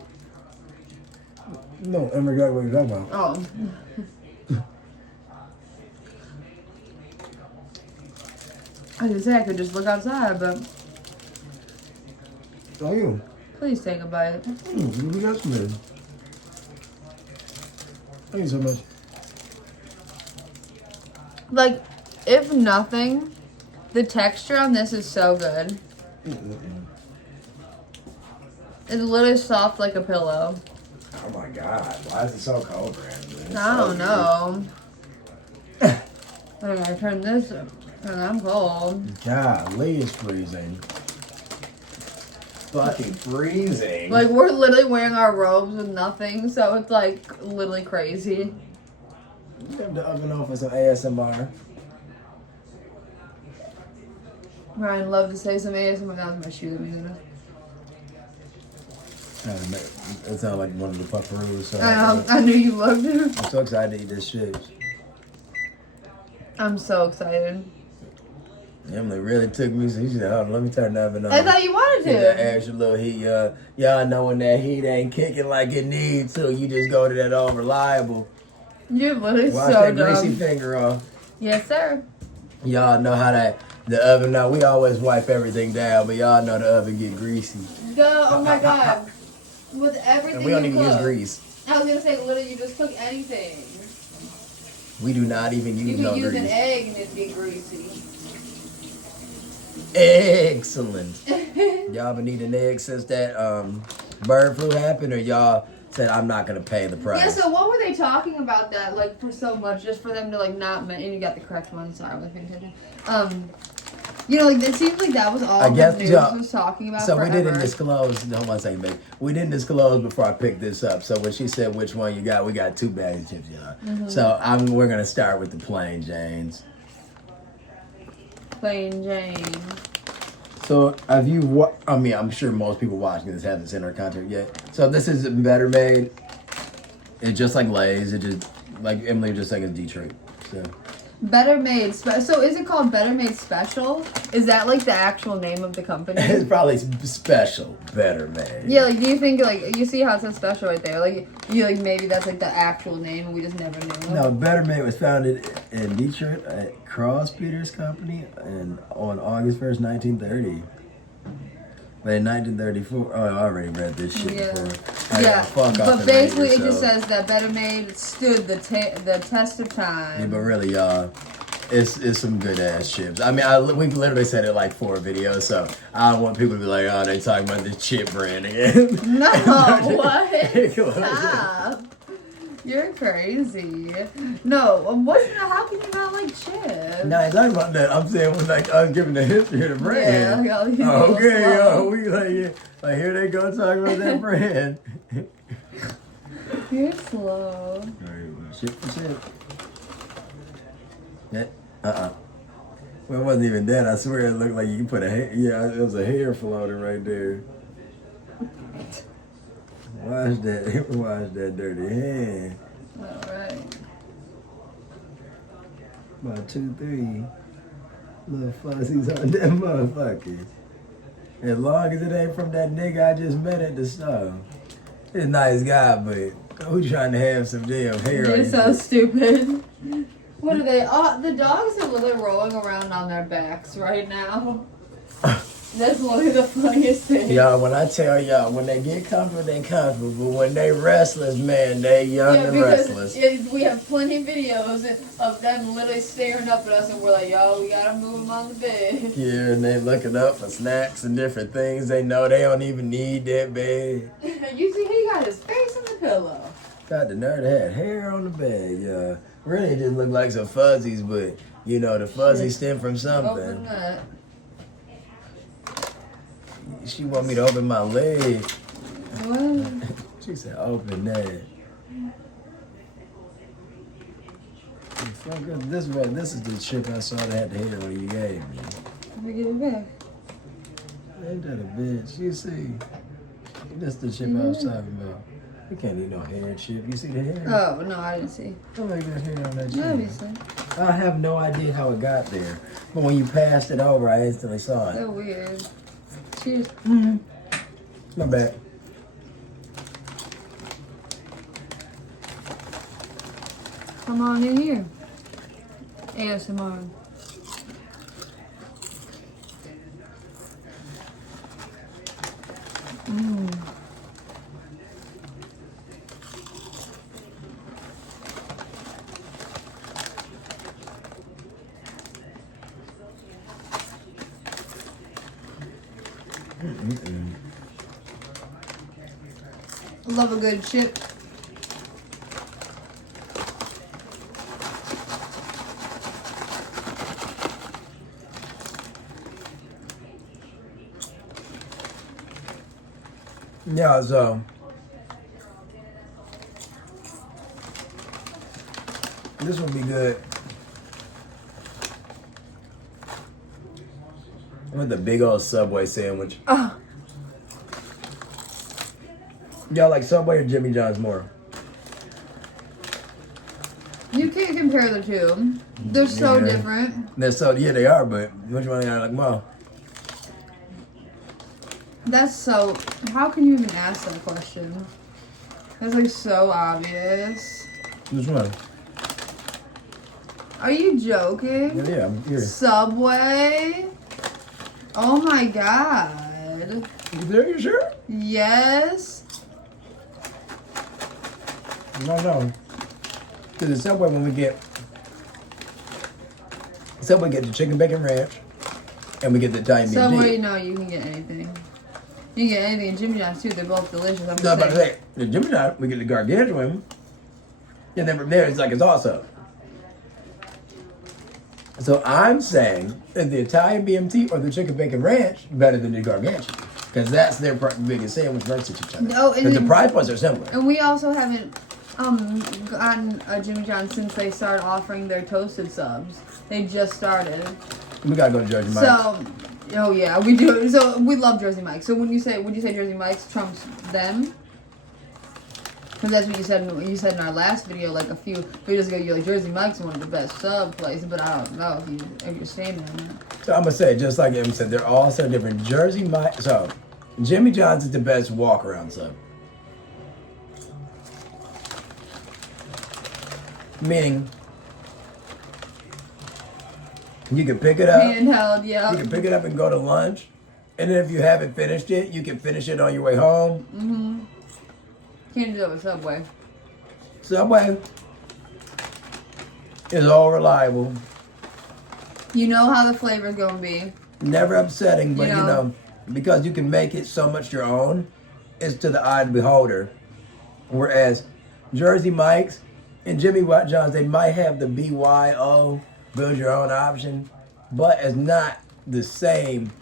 No, I forgot what you're talking about. Oh. I was gonna say I could just look outside, but Oh, you? please take a bite. We got some there. Thank you so much. Like, if nothing, the texture on this is so good. It's literally soft like a pillow. Oh my god, why is it so cold, Brandon? I don't know. I gotta turn this up. And I'm cold. Golly, it's freezing. Fucking freezing. Like, we're literally wearing our robes with nothing, so it's like literally crazy. You have the oven on for some ASMR. Ryan love to say some ASMR. That was my shoe that we did. It sounded like one of the pufferoos. So I knew you loved it. I'm so excited to eat this shit. I'm so excited. Emily really took me. She said, "Hold on, let me turn the oven on." I thought you wanted Get that to. extra little heat. Y'all know when that heat ain't kicking like it needs to, you just go to that all reliable. You're literally Wash so that dumb. greasy finger off. Yes, sir. Y'all know how the oven. Now we always wipe everything down, but y'all know the oven get greasy. Oh my god. With everything And we don't you even cook. use grease. I was gonna say, literally, you just cook anything. We do not even use You no could use grease. an egg and it'd be greasy. Excellent. Y'all been eating eggs since that bird flu happened, or y'all said I'm not gonna pay the price? Yeah, so what were they talking about that, like, for so much, just for them to, like, not, and you got the correct one, sorry, I wasn't paying attention. You know, like, it seems like that was all I guess, the news yeah. was talking about So forever. we didn't disclose. Hold on one second, babe. We didn't disclose before I picked this up. So when she said which one you got, we got 2 bags of chips, y'all. Mm-hmm. So we're gonna start with the plain Janes. Plain Jane. So have you? I mean, I'm sure most people watching this haven't seen our content yet. So this is better made. It's just like Lay's. It just like Emily was just saying, it's Detroit. So Better Made. So is it called Better Made Special? Is that like the actual name of the company? It's probably special. Better Made. Yeah, like do you think like you see how it says special right there? Like you like maybe that's like the actual name and we just never knew. No, Better Made was founded in Detroit at Cross Peters Company and on August 1st, 1930. But in 1934, I already read this shit before. Yeah, but basically it just says that Better Made stood the test of time. Yeah, but really, y'all, it's some good ass chips. I mean, we literally said it like 4 videos, so I don't want people to be like, oh, they talking about this chip brand again. No, what? Stop. You're crazy. No, how can you not like chips? No, it's not about that. I'm saying when like I was giving the history of the brand. Yeah, okay, yo, we like here they go talking about that brand. You're slow. Shit for shit. Yeah, Well, it wasn't even that. I swear it looked like you put a hair. Yeah, it was a hair floating right there. Wash that dirty hand. Alright. About 2, 3 little fuzzies on that motherfucker. As long as it ain't from that nigga I just met at the store. He's a nice guy, but who trying to have some damn hair You're on so stupid. What are they? Oh, the dogs are literally rolling around on their backs right now. That's literally the funniest thing. Y'all, when I tell y'all, when they get comfortable, they comfortable. But when they restless, man, they young and restless. We have plenty of videos of them literally staring up at us and we're like, yo, we gotta move them on the bed. Yeah, and they looking up for snacks and different things. They know they don't even need that bed. You see, he got his face on the pillow. Got the nerd had hair on the bed, yeah. Really, it just looked like some fuzzies, but, you know, the fuzzies stem from something. Open that. She want me to open my leg. What? She said, open that. This is the chip I saw that had the hair when you gave me. Let me give it back. Ain't that a bitch? You see? That's the chip I was talking about. You can't eat no hair chip. You see the hair? Oh, no, I didn't see. Don't make that hair on that chip. Obviously. I have no idea how it got there. But when you passed it over, I instantly saw it. So weird. Cheers. Mm-hmm. My bad. Come on in here. ASMR. Love a good chip. Yeah, so this will be good. With the big old Subway sandwich. Y'all like Subway or Jimmy John's more? You can't compare the two. They're so different. They are, but which one y'all like more? That's so... How can you even ask that question? That's like so obvious. Which one? Are you joking? Yeah, I'm here. Subway? Oh my god. Are you sure? Yes. No. Because the Subway, when we get... Subway get the chicken bacon ranch, and we get the Italian beef. Subway, no, you can get anything. You can get anything in Jimmy John's too. They're both delicious. I'm No, but say, the Jimmy John's, we get the gargantuan, and then from there, it's awesome. So I'm saying, is the Italian BMT or the chicken bacon ranch better than the gargantuan? Because that's their biggest sandwich versus each other. No, and the price points are similar. And we also haven't gotten a Jimmy John's since they started offering their toasted subs. They just started. We gotta go to Jersey Mike's. So, oh yeah, we do. So we love Jersey Mike's. So would you say Jersey Mike's trumps them? Because that's what you said in our last video, like a few videos ago. You're like, Jersey Mike's one of the best sub places, but I don't know if you're standing on that. So I'm gonna say, just like Em said, they're all so different. Jersey Mike, so Jimmy John's is the best walk around sub. Meaning, you can pick it up. Handheld, yeah. You can pick it up and go to lunch, and then if you haven't finished it, you can finish it on your way home. Mm-hmm. Can't do that with Subway. Subway is all reliable. You know how the flavor's gonna be. Never upsetting, but you know, because you can make it so much your own, it's to the eye of the beholder. Whereas Jersey Mike's and Jimmy John's, they might have the BYO, build your own option, but it's not the same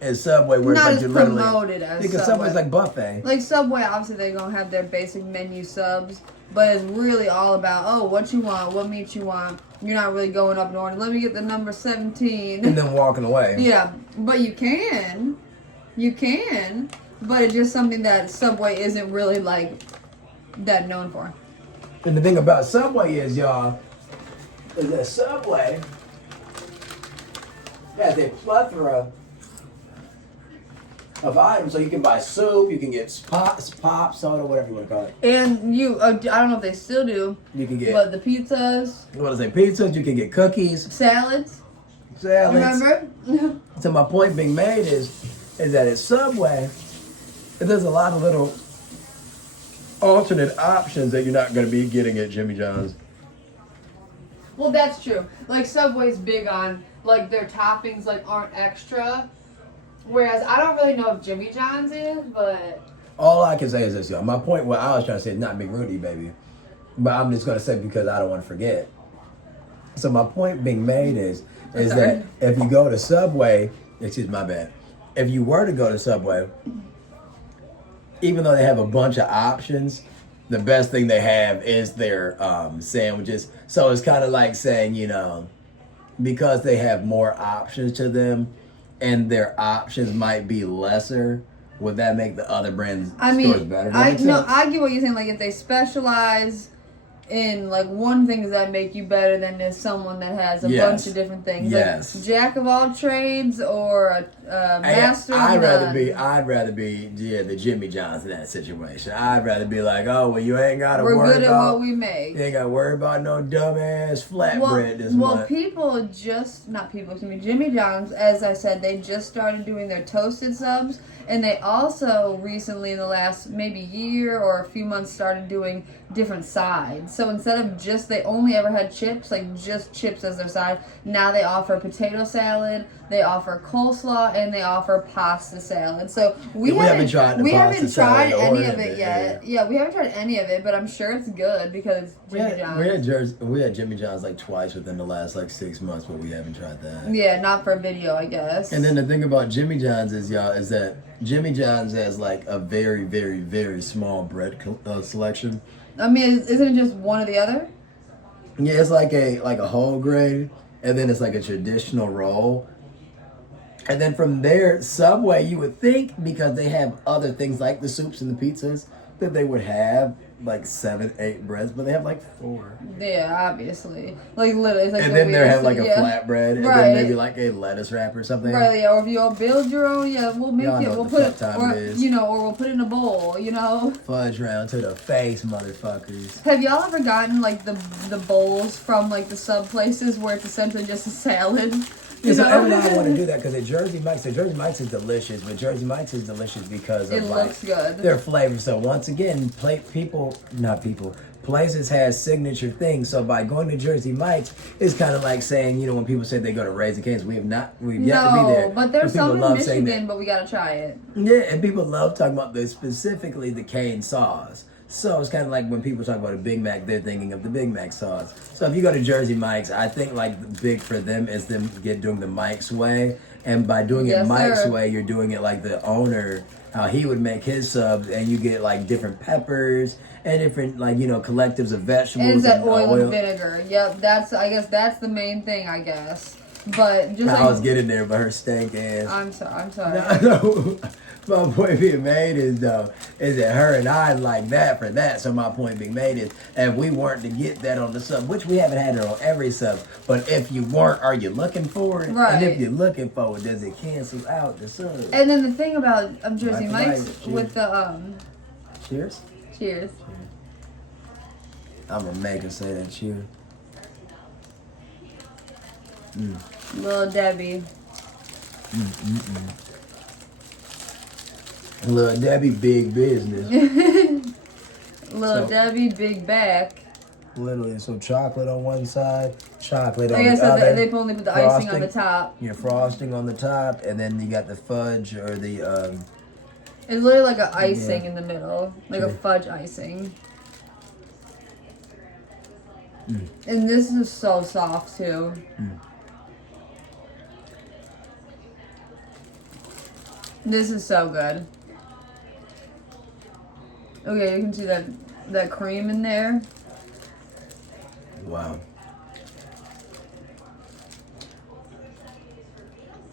as Subway, where not it's like as you're promoted as because Subway's like buffet. Like Subway, obviously they're gonna have their basic menu subs, but it's really all about what you want, what meat you want. You're not really going up and ordering. Let me get the number 17, and then walking away. Yeah, but you can, but it's just something that Subway isn't really like that known for. And the thing about Subway is, y'all, is that Subway has a plethora of items, so you can buy soup, you can get pop, soda, whatever you want to call it. And I don't know if they still do. You can get, but the pizzas. What is it? Pizzas. You can get cookies, salads. Remember? So my point being made is that at Subway, there's a lot of little alternate options that you're not going to be getting at Jimmy John's. Well, that's true. Like Subway's big on like their toppings like aren't extra. Whereas I don't really know if Jimmy John's is, but all I can say is this, y'all. My point, what I was trying to say is not Big Rudy, baby. But I'm just going to say because I don't want to forget. So my point being made is that if you go to Subway, excuse my bad, if you were to go to Subway, even though they have a bunch of options, the best thing they have is their sandwiches. So it's kind of like saying, because they have more options to them, and their options might be lesser, would that make the other brands stores better? I get what you're saying. Like if they specialize in like one thing, does that make you better than there's someone that has a bunch of different things? Yes. Like jack of all trades or a master of I'd none. rather be the Jimmy John's in that situation. I'd rather be like, oh well, you ain't gotta worry about. We're good at what we make. You ain't gotta worry about no dumbass flatbread this month. Jimmy John's, as I said, they just started doing their toasted subs, and they also recently, in the last maybe year or a few months, started doing different sides. So instead of they only ever had chips, like just chips as their side, now they offer potato salad, they offer coleslaw, and they offer pasta salad. So we haven't tried any of it yet. Yeah, we haven't tried any of it, but I'm sure it's good because Jimmy John's. We had Jimmy John's like twice within the last like 6 months, but we haven't tried that. Yeah, not for video, I guess. And then the thing about Jimmy John's is that Jimmy John's has like a very, very, very small bread selection. I mean, isn't it just one or the other? Yeah, it's like a whole grain, and then it's like a traditional roll. And then from there, Subway, you would think, because they have other things like the soups and the pizzas, that they would have like 7, 8 breads, but they have like 4. Yeah, obviously. Like literally, it's like and then they have like a flatbread, and then maybe like a lettuce wrap or something. Right, yeah. Or if you build your own, we'll make it. We'll put it, or we'll put it in a bowl. Fudge round to the face, motherfuckers. Have y'all ever gotten like the bowls from like the sub places where it's essentially just a salad? So every time I want to do that because at Jersey Mike's is delicious, but Jersey Mike's is delicious because of looks good. Their flavor. So once again, places has signature things. So by going to Jersey Mike's, it's kind of like saying, when people say they go to Raising Cane's, we've yet to be there. But there's some in Michigan, but we gotta try it. Yeah, and people love talking about specifically the cane sauce. So it's kind of like when people talk about a Big Mac, they're thinking of the Big Mac sauce. So if you go to Jersey Mike's, I think like big for them is them doing the Mike's way. And by doing it Mike's way, you're doing it like the owner, how he would make his subs, and you get like different peppers and different collectives of vegetables. And that oil and vinegar. Yep, I guess that's the main thing, I guess. But just I was getting there, but her stank ass. I'm sorry. No. my point being made is though, is that her and I like that for that. So my point being made is, if we weren't to get that on the sub, which we haven't had it on every sub, but if you weren't, are you looking for it? Right. And if you're looking for it, does it cancel out the sub? And then the thing about Jersey Mike's with the Cheers. Cheers. I'm gonna make her say that cheers. Little Debbie. Little Debbie, big business. Little Debbie, big back. Literally, so chocolate on one side, chocolate on I guess the other. they only put the icing on the top. Yeah, frosting on the top, and then you got the fudge or the. It's literally like an icing in the middle, like a fudge icing. And this is so soft too. This is so good. Okay, you can see that cream in there. Wow.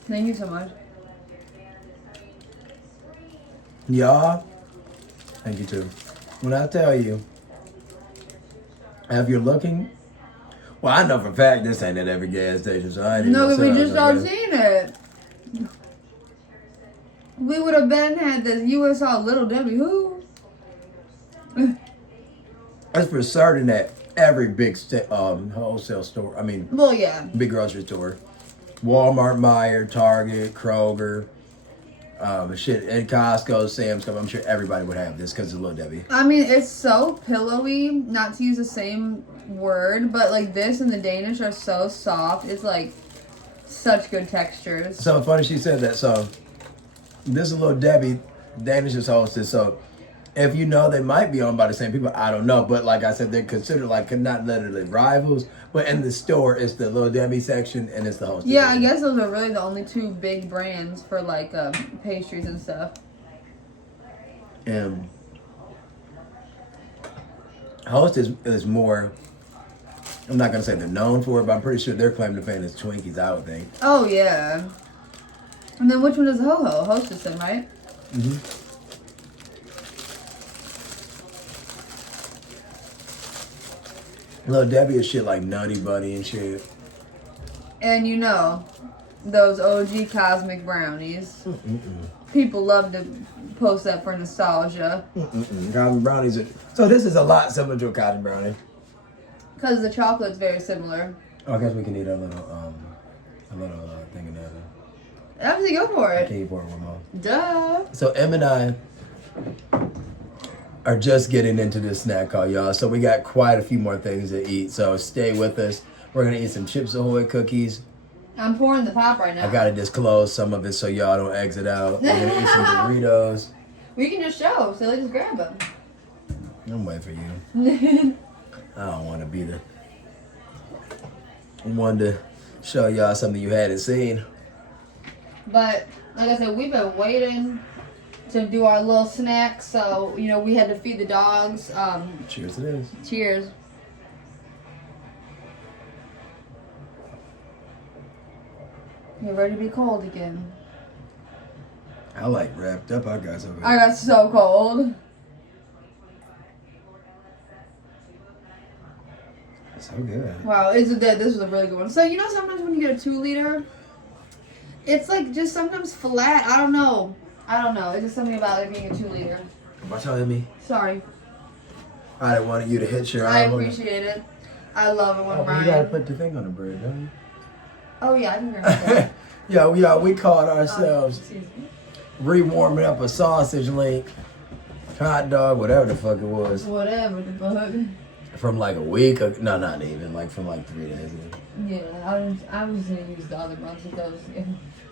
Thank you so much. Y'all, thank you too. When I tell you, if you're looking, well, I know for a fact this ain't at every gas station, so I ain't No, even we just started seeing it. We would have been had this. You would have saw Little Debbie. Who? That's for certain that every big wholesale store, I mean, Well, yeah. big grocery store, Walmart, Meijer, Target, Kroger, and Costco, Sam's Club. I'm sure everybody would have this because of Little Debbie. I mean, it's so pillowy. Not to use the same word, but like this and the Danish are so soft. It's like such good textures. So funny she said that. So this is Little Debbie, Danish's hostess. So if you know, they might be owned by the same people. I don't know, but like I said, they're considered like not literally rivals. But in the store, it's the Little Debbie section and it's the hostess. Yeah, I guess those are really the only two big brands for like pastries and stuff. And Hostess is more. I'm not gonna say they're known for it, but I'm pretty sure their claim to fame is Twinkies. I would think. Oh yeah. And then which one is Ho Ho? Hostess then, right? Mm-hmm. Little Debbie is shit like Nutty Buddy and shit. And you know, those OG cosmic brownies. People love to post that for nostalgia. Cosmic brownies are. So this is a lot similar to a cotton brownie. Because the chocolate's very similar. Oh, I guess we can eat a little thing of that. Absolutely, go for it. Can you pour one more? Duh. So Em and I are just getting into this snack call, y'all. So we got quite a few more things to eat. So stay with us. We're gonna eat some Chips Ahoy cookies. I'm pouring the pop right now. I gotta disclose some of it so y'all don't exit out. We're gonna eat some Doritos. We can just show, so they just grab them. I'm waiting for you. I don't want to be the one to show y'all something you hadn't seen. But like I said, we've been waiting to do our little snack, so you know we had to feed the dogs. Cheers to this. Cheers. You're ready to be cold again. I like wrapped up. I got so good. I got so cold. So good. Wow, this was a really good one. So you know sometimes when you get a 2 liter, it's like just sometimes flat. I don't know. It's just something about it being a 2 liter. Watch out at me. Sorry. I didn't want you to hit your I eye. appreciate it. I love it when Ryan. You gotta put the thing on the bread, don't you? Oh yeah, I can grab that. Yeah, we caught ourselves Excuse me. re-warming up a sausage link, hot dog, whatever the fuck it was, Whatever the fuck. from like a week. No, not even. Like from like 3 days ago. Yeah, I was gonna use the other bunch of those. Yeah,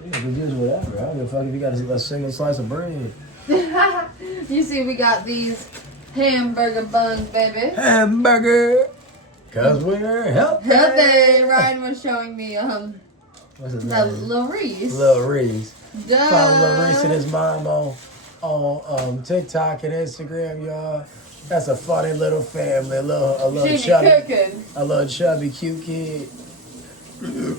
just use whatever. I don't give a fuck if you got a single slice of bread. You see, we got these hamburger buns, baby. Hamburger. Cause we're healthy. Healthy. Ryan was showing me What's his that name? Lil Reese. Lil Reese. Duh. Follow Lil Reese and his mom on TikTok and Instagram, y'all. That's a funny little family. A little She be chubby, cooking. a little chubby, cute kid.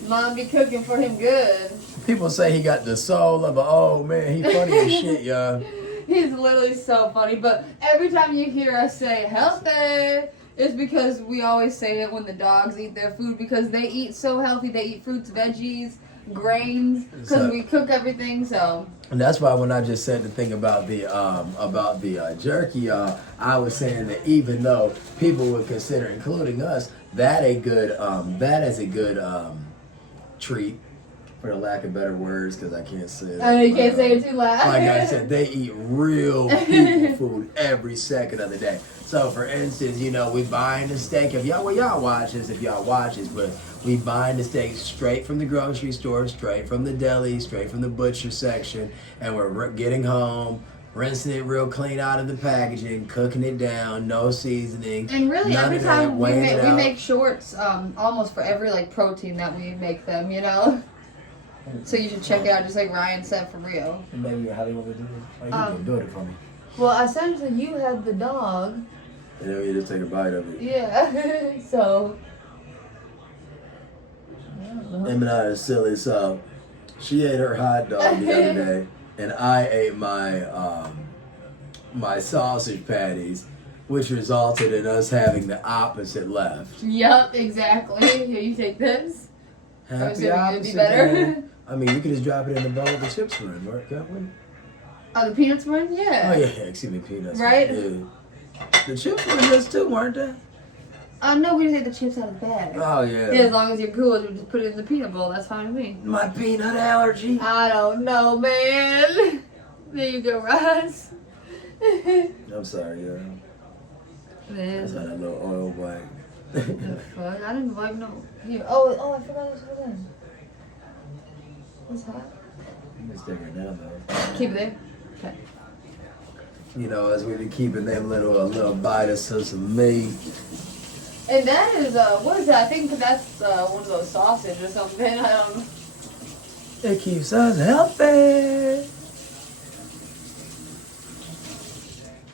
Mom be cooking for him good. People say he got the soul of an old man. He funny as shit, y'all. He's literally so funny. But every time you hear us say healthy, it's because we always say it when the dogs eat their food because they eat so healthy. They eat fruits, veggies, grains, because we cook everything. So. And that's why when I just said the thing about the jerky, I was saying that even though people would consider, including us, that is a good treat, for the lack of better words, because I can't say it. I know you can't say it too loud. Like I said, they eat real people food every second of the day. So, for instance, we buying the steak. If y'all watch this, but we buying the steak straight from the grocery store, straight from the deli, straight from the butcher section, and we're getting home, rinsing it real clean out of the packaging, cooking it down, no seasoning. And really, every time we make shorts, almost for every protein that we make them, So you should check it out, just like Ryan said, for real. And maybe how do you want me to do it? Like, you can do it for me. Well, essentially, you have the dog. And then you just take a bite of it. Yeah. So. Emma is silly, so she ate her hot dog the other day, and I ate my my sausage patties, which resulted in us having the opposite left. Yup, exactly. Here, you take this. Happy opposite. Be better. I mean, you could just drop it in the bowl with the chips were in, right? Can't we? Oh, the peanuts were in? Yeah. Oh, yeah, excuse me, peanuts. Right? Yeah. The chips were in this too, weren't they? No, we just take the chips out of the bag. Oh, yeah. Yeah, as long as you're cool, you just put it in the peanut bowl. That's fine with me. My peanut allergy. I don't know, man. There you go, Ross. I'm sorry, yeah. Man. That's not a little oil white. The fuck? I didn't like no. Here. Oh, I forgot this was in. It's hot. It's different now, though. Keep it there. Okay. As we be keeping them little bite of some meat. And that is, what is that? I think that's one of those sausage or something. I don't know. It keeps us healthy.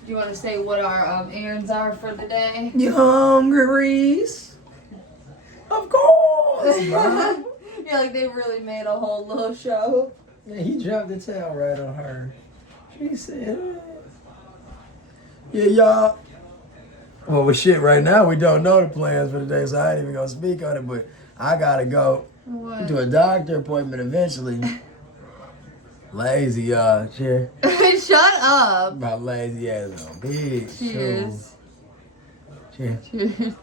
Do you want to say what our errands are for the day? You hungry, Reese? Of course, Mom. Yeah, like they really made a whole little show. Yeah, he dropped the towel right on her. She said, yeah, y'all. Well, shit, right now we don't know the plans for the day, so I ain't even gonna speak on it, but I gotta go to a doctor appointment eventually. Lazy, y'all. Cheers. Shut up. My lazy ass on big. Cheers. Cheers. Cheers.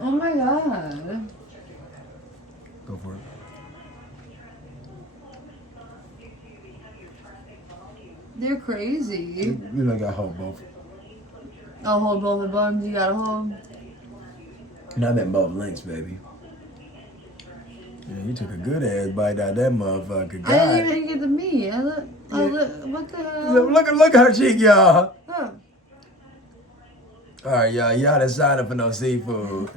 Oh my god. Go for it. They're crazy. You know, I got hold both. I'll hold both the buns you gotta hold. And I meant both links, baby. Yeah, you took a good ass bite out of that motherfucker. God. I didn't even get the meat. What the hell? Look at her cheek, y'all. Huh. All right, y'all done signed up for no seafood.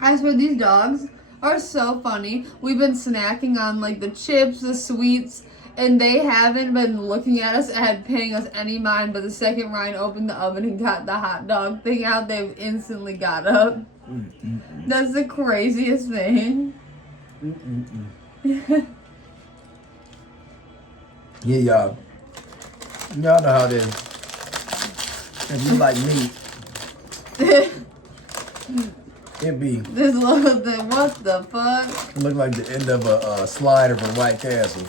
I swear these dogs are so funny. We've been snacking on the chips, the sweets, and they haven't been looking at us and paying us any mind. But the second Ryan opened the oven and got the hot dog thing out, they've instantly got up. That's the craziest thing. Yeah, y'all. Y'all know how it is. If you like meat, it be. This little thing, what the fuck? It look like the end of a slider from White Castle.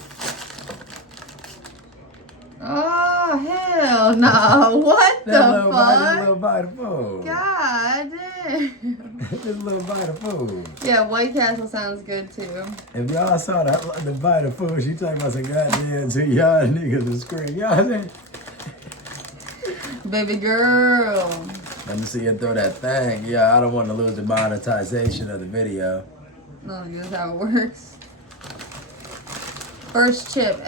Oh, hell no. What the fuck? This little bite of food. God damn. This little bite of food. Yeah, White Castle sounds good too. If y'all saw the bite of food, she talking about some goddamn to y'all niggas to scream. Y'all saying? Baby girl. Let me see you throw that thing. Yeah, I don't want to lose the monetization of the video. No, that's how it works. First chip.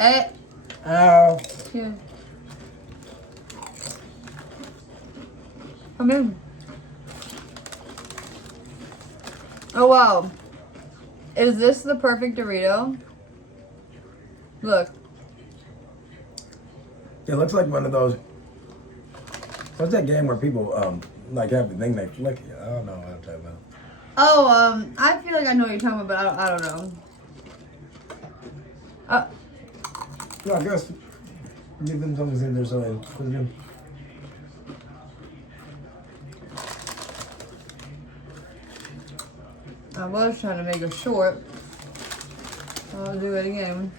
Ow. Here. Come in. Oh wow. Is this the perfect Dorito? Look. It looks like one of those. What's that game where people like have the thing they flick it? I don't know what I'm talking about. Oh, I feel like I know what you're talking about, but I don't know. No, I guess give them something in there so they put it in. I was trying to make a short. I'll do it again.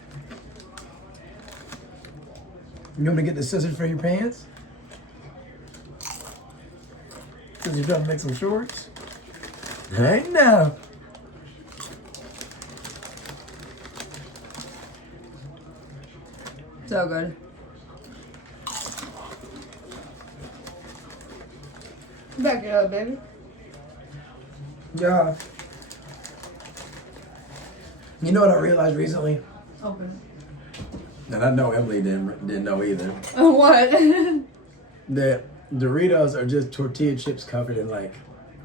You want to get the scissors for your pants? Because you're trying to make some shorts? Hey, now. So good. Back it up, baby. Yeah. You know what I realized recently? Open. And I know Emily didn't know either. What? That Doritos are just tortilla chips covered in like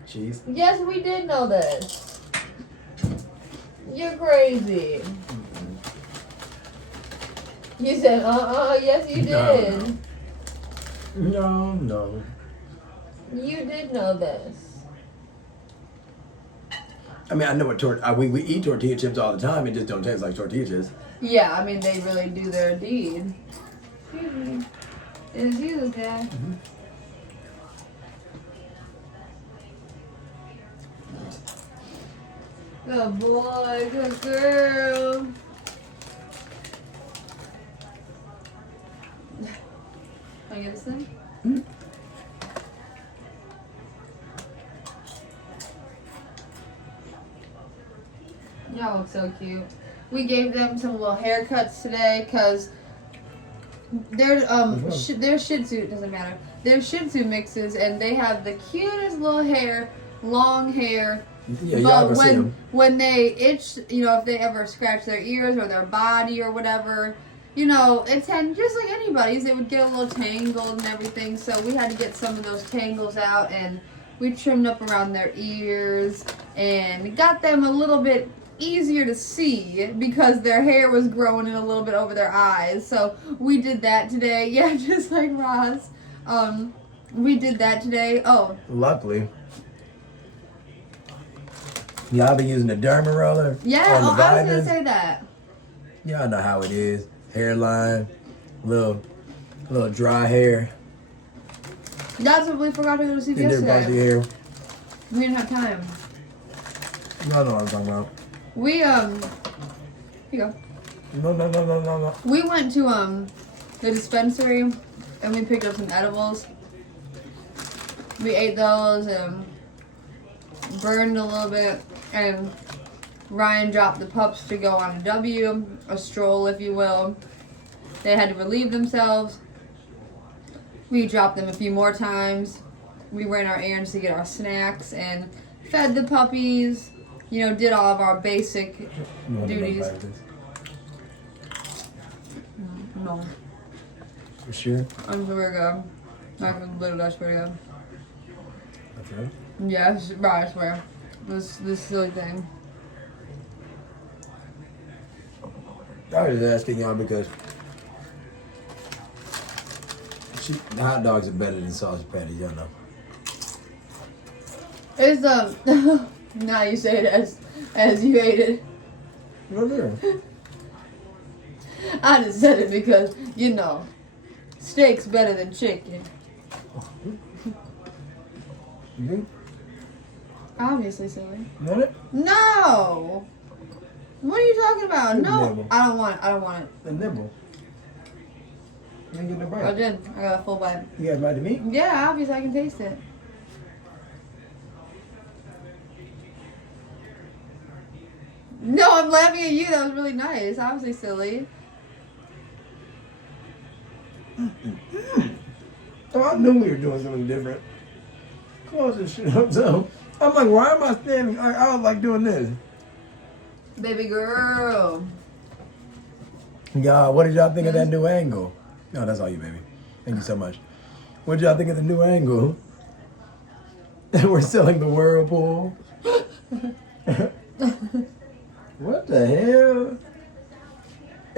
cheese. Yes, we did know this. You're crazy. You said, yes you did. No. You did know this. I mean, I know what we eat tortilla chips all the time. It just don't taste like tortilla chips. Yeah, I mean, they really do their deed. Excuse me. It's you, Dad. Mm-hmm. Good boy, good girl. Can I get this thing? Mm-hmm. Y'all look so cute. We gave them some little haircuts today because they're they're Shih Tzu, doesn't matter. They're Shih Tzu mixes and they have the cutest little hair, long hair. Yeah, y'all but see them. when they itch, you know, if they ever scratch their ears or their body or whatever, you know, it's just like anybody's. They would get a little tangled and everything. So we had to get some of those tangles out and we trimmed up around their ears and got them a little bit easier to see because their hair was growing in a little bit over their eyes. So we did that today. Yeah, just like Ross. We did that today. Oh. Luckily. Y'all been using the derma roller? Yeah, on the I was vitamins. gonna say that. Y'all know how it is. Hairline, little dry hair. That's what we forgot to go to see In their yesterday. hair. We didn't have time. Y'all know what I'm talking about. We here you go. No. We went to the dispensary and we picked up some edibles. We ate those and burned a little bit, and Ryan dropped the pups to go on a stroll, if you will. They had to relieve themselves. We dropped them a few more times. We ran our errands to get our snacks and fed the puppies. You know, did all of our basic duties. No. For sure? I swear to God. Literally, I swear to God. That's right. Yeah, right, I swear. This silly thing. I was just asking y'all because the hot dogs are better than sausage patties, y'all know. It's now you say it as you ate it. No, there. I just said it because, you know, steak's better than chicken. Mm-hmm. Obviously, silly. Want it? No! What are you talking about? Good No, nibble. I don't want it. I don't want it. A nibble. You ain't getting a bite. I did. I got a full bite. You got a bite to me? Yeah, obviously I can taste it. No, I'm laughing at you. That was really nice. Obviously silly. Oh, I knew we were doing something different. Close this shit up, so I'm like, why am I standing? I was like doing this. Baby girl. Y'all, what did y'all think of that new angle? No, that's all you, baby. Thank you so much. What did y'all think of the new angle? We're selling the Whirlpool. What the hell?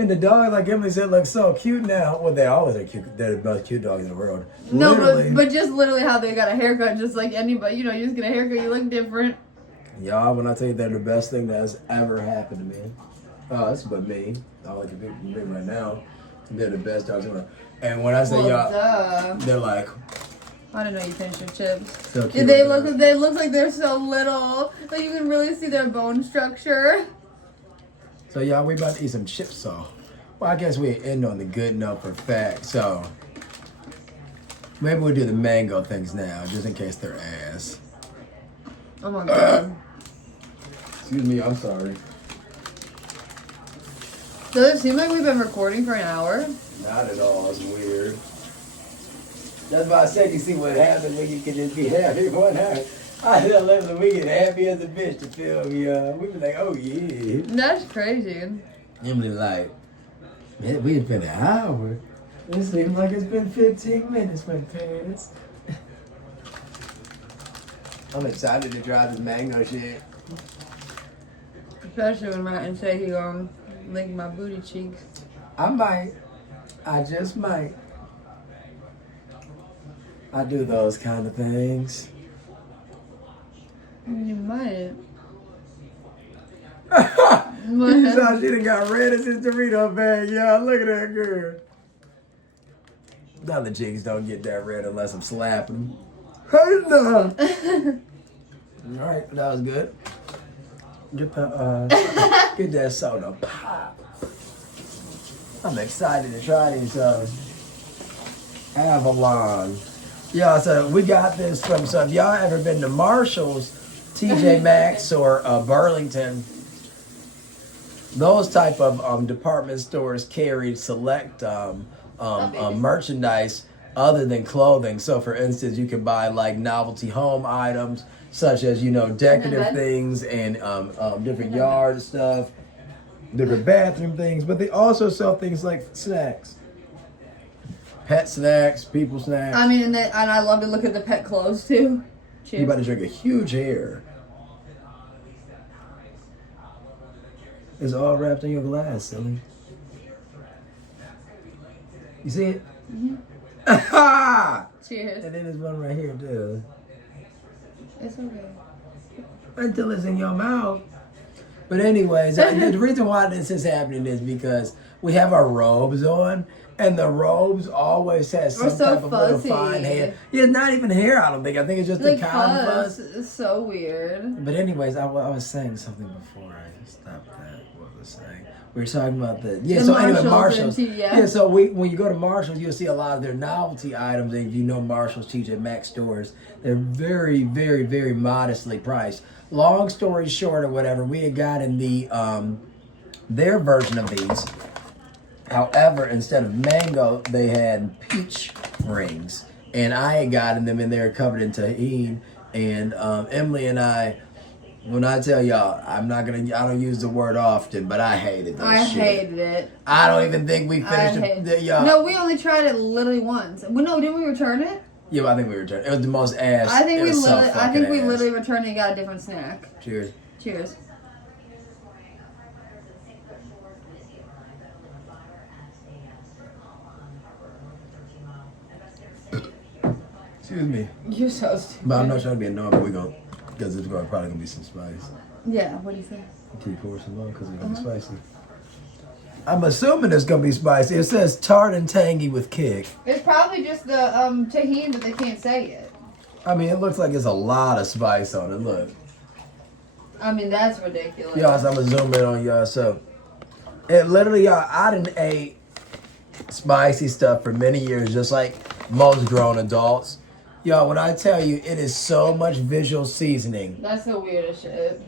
And the dog, like Emily said, looks so cute now. Well, they always are cute. They're the most cute dogs in the world. No, but just literally how they got a haircut, just like anybody. You know, you just get a haircut, you look different. Y'all, when I tell you they're the best thing that has ever happened to me. Oh, that's but me. I like to be right now. They're the best dogs ever. And when I say y'all, they're like. I didn't know you finished your chips. So cute. They look like they're so little. Like you can really see their bone structure. So y'all, we about to eat some chips, so. Well, I guess we end on the good note for fact. So maybe we'll do the mango things now, just in case they're ass. Oh my god. Excuse me, I'm sorry. Does it seem like we've been recording for an hour? Not at all. It's weird. That's why I said you see what happens when you can just be happy one night. I tell them we get happy as a bitch to film we be like, oh yeah. That's crazy. Emily like, man, we've been an hour. It seems like it's been 15 minutes, my parents. I'm excited to try this mango shit. Especially when Martin said he gonna lick my booty cheeks. I might. I just might. I do those kind of things. You might. You saw she done got red as his Dorito bag, y'all. Look at that girl. The other chicks don't get that red unless I'm slapping them. Hey, no. Alright, that was good. Get that soda pop. I'm excited to try these Avalon. Yeah, so we got this from some. Y'all ever been to Marshall's, TJ Maxx, or Burlington? Those type of department stores carry select merchandise other than clothing. So, for instance, you can buy like novelty home items, such as decorative things and different yard stuff, different bathroom things. But they also sell things like snacks. Pet snacks, people snacks. I mean, and I love to look at the pet clothes too. Cheers. You about to drink a huge hair. It's all wrapped in your glass, silly. You see it? Mm-hmm. Cheers. And then there's one right here too. It's okay. Until it's in your mouth. But anyways, the reason why this is happening is because we have our robes on. And the robes always has some type of little fine hair. Yeah, not even hair, I don't think. I think it's just the cotton fuzz. It's so weird. But anyways, I was saying something before I stopped that. What was I saying? We were talking about Marshalls. Yeah, so when you go to Marshalls, you'll see a lot of their novelty items. And if you know Marshalls, TJ Maxx stores, they're very, very, very modestly priced. Long story short or whatever, we had gotten the their version of these. However, instead of mango, they had peach rings. And I had gotten them and they were covered in tahini. And Emily and I, when I tell y'all, I don't use the word often, but I hated that shit. I hated it. I don't even think we finished it. No, we only tried it literally once. Well, no, didn't we return it? Yeah, I think we returned it. It was the most ass. I think we literally returned it and got a different snack. Cheers. Cheers. Excuse me. You're so stupid. But I'm not trying to be annoying, but because it's probably going to be some spice. Yeah, what do you think? Can you pour some more? Because it's going to be spicy. I'm assuming it's going to be spicy. It says tart and tangy with kick. It's probably just the tahini, but they can't say it. I mean, it looks like it's a lot of spice on it. Look. I mean, that's ridiculous. Y'all, so I'm going to zoom in on y'all. So, it literally, y'all, I done ate spicy stuff for many years, just like most grown adults. Y'all, when I tell you, it is so much visual seasoning. That's the weirdest shit.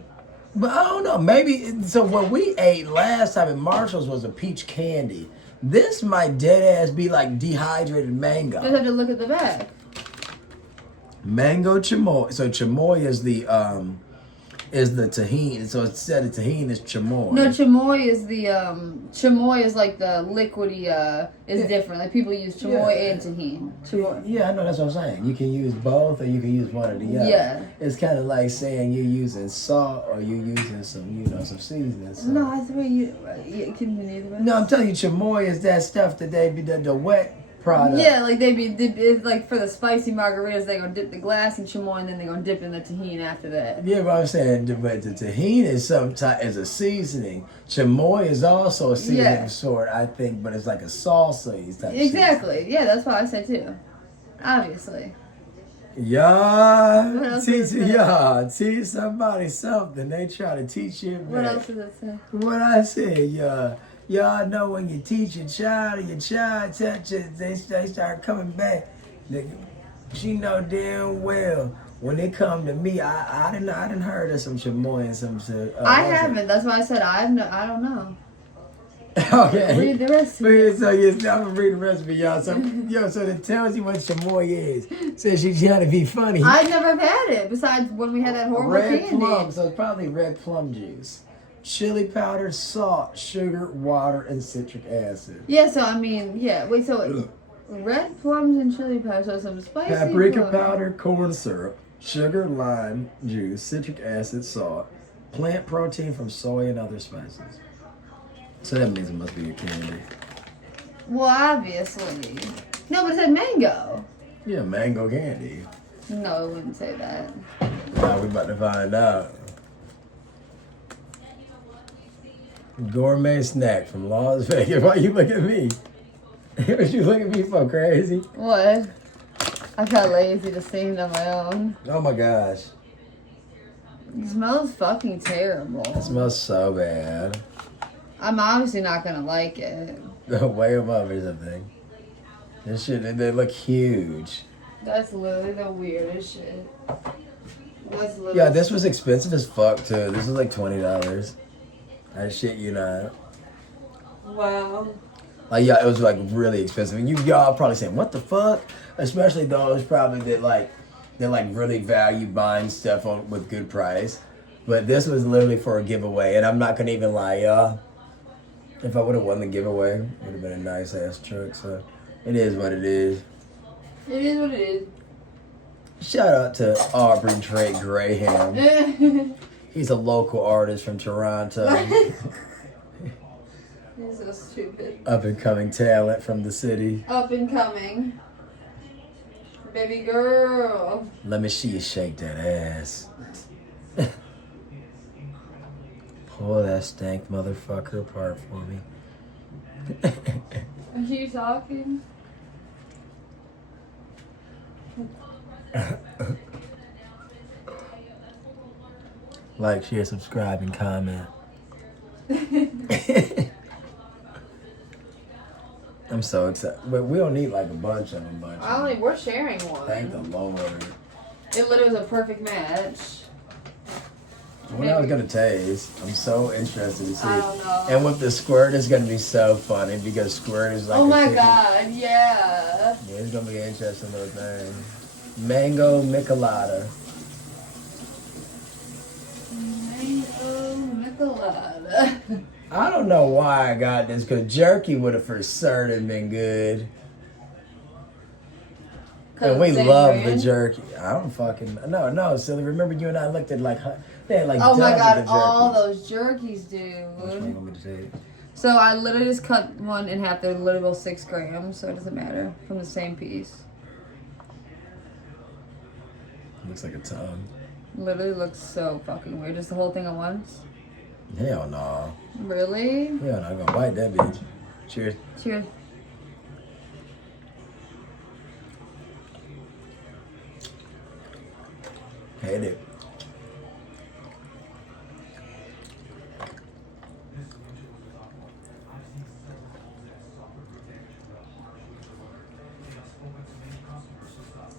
But I don't know, maybe, so what we ate last time at Marshall's was a peach candy. This might dead ass be like dehydrated mango. Just have to look at the back. Mango chamoy. So chamoy is the is the tahini. So instead of tahini, it's chamoy. No, chamoy is the chamoy is like the liquidy is different. Like people use chamoy and tahini. Chamoy. Yeah, I know, that's what I'm saying. You can use both, or you can use one or the other. Yeah. It's kind of like saying you're using salt or you're using some seasoning. So. No, I think you can be either way. No, I'm telling you, chamoy is that stuff that they be the wet product. Yeah, like they like for the spicy margaritas, they gonna dip the glass in chamoy and then they gonna dip in the tahini after that. Yeah, but I'm saying, but the tahini is is a seasoning. Chamoy is also a seasoning sort, I think, but it's like a salsa type. Exactly. Yeah, that's what I said too. Obviously. Teach somebody something. They try to teach you. What else does it say? What I said, y'all know when you teach your child or your child touches, they start coming back. She know damn well when they come to me, I didn't heard of some chamoy and some. I haven't. That's why I said I don't know. Okay. Read the recipe. So I'm gonna read the recipe, y'all. So it tells you what chamoy is. Says she's trying to be funny. I never had it. Besides when we had that horrible red candy. plum. So it's probably red plum juice. Chili powder, salt, sugar, water, and citric acid. Yeah, so I mean, yeah. Wait, so red plums and chili powder, so some spicy. Paprika powder, corn syrup, sugar, lime juice, citric acid, salt, plant protein from soy and other spices. So that means it must be a candy. Well, obviously. No, but it said mango. Yeah, mango candy. No, it wouldn't say that. Now we're about to find out. Gourmet snack from Las Vegas. Why you look at me? What you look at me for, crazy? What? I got lazy to sing on my own. Oh my gosh. It smells fucking terrible. It smells so bad. I'm obviously not gonna like it. Way above or something. This shit, they look huge. That's literally the weirdest shit. That's literally. Yeah, this was expensive as fuck too. This was like $20. I shit you not. Wow. Like, yeah, it was like really expensive. And y'all probably saying, what the fuck? Especially those probably that really value buying stuff with good price. But this was literally for a giveaway. And I'm not gonna even lie, y'all. If I would have won the giveaway, it would have been a nice ass truck. So it is what it is. It is what it is. Shout out to Aubrey Drake Graham. He's a local artist from Toronto. He's so stupid. Up and coming talent from the city. Up and coming. Baby girl. Let me see you shake that ass. Pull that stank motherfucker apart for me. Are you talking? Like, share, subscribe, and comment. I'm so excited. But we don't need like a bunch of them. We're sharing one. Thank the Lord. It literally was a perfect match. What I was gonna taste. I'm so interested to see. I don't know. And with the squirt, it's gonna be so funny because squirt is like. Oh my god, yeah. Yeah, it's gonna be an interesting little thing. Mango michelada. I don't know why I got this, because jerky would have for certain been good. And we love the jerky. I don't fucking... No, silly. Remember you and I looked at like... They had like oh my god, of all those jerkies, dude. Which one you want me to take? So I literally just cut one in half. They're literally 6 grams, so it doesn't matter. From the same piece. Looks like a tongue. Literally looks so fucking weird. Just the whole thing at once. Hell no. Really? Hell no, I'm gonna bite that bitch. Cheers. Cheers. Hate it.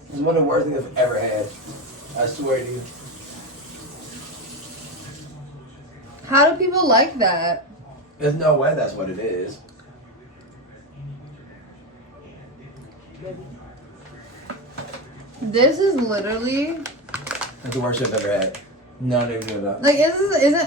It's one of the worst things I've ever had. I swear to you. How do people like that? There's no way that's what it is. This is literally... That's the worst shit I've ever had. No, they do not. Like,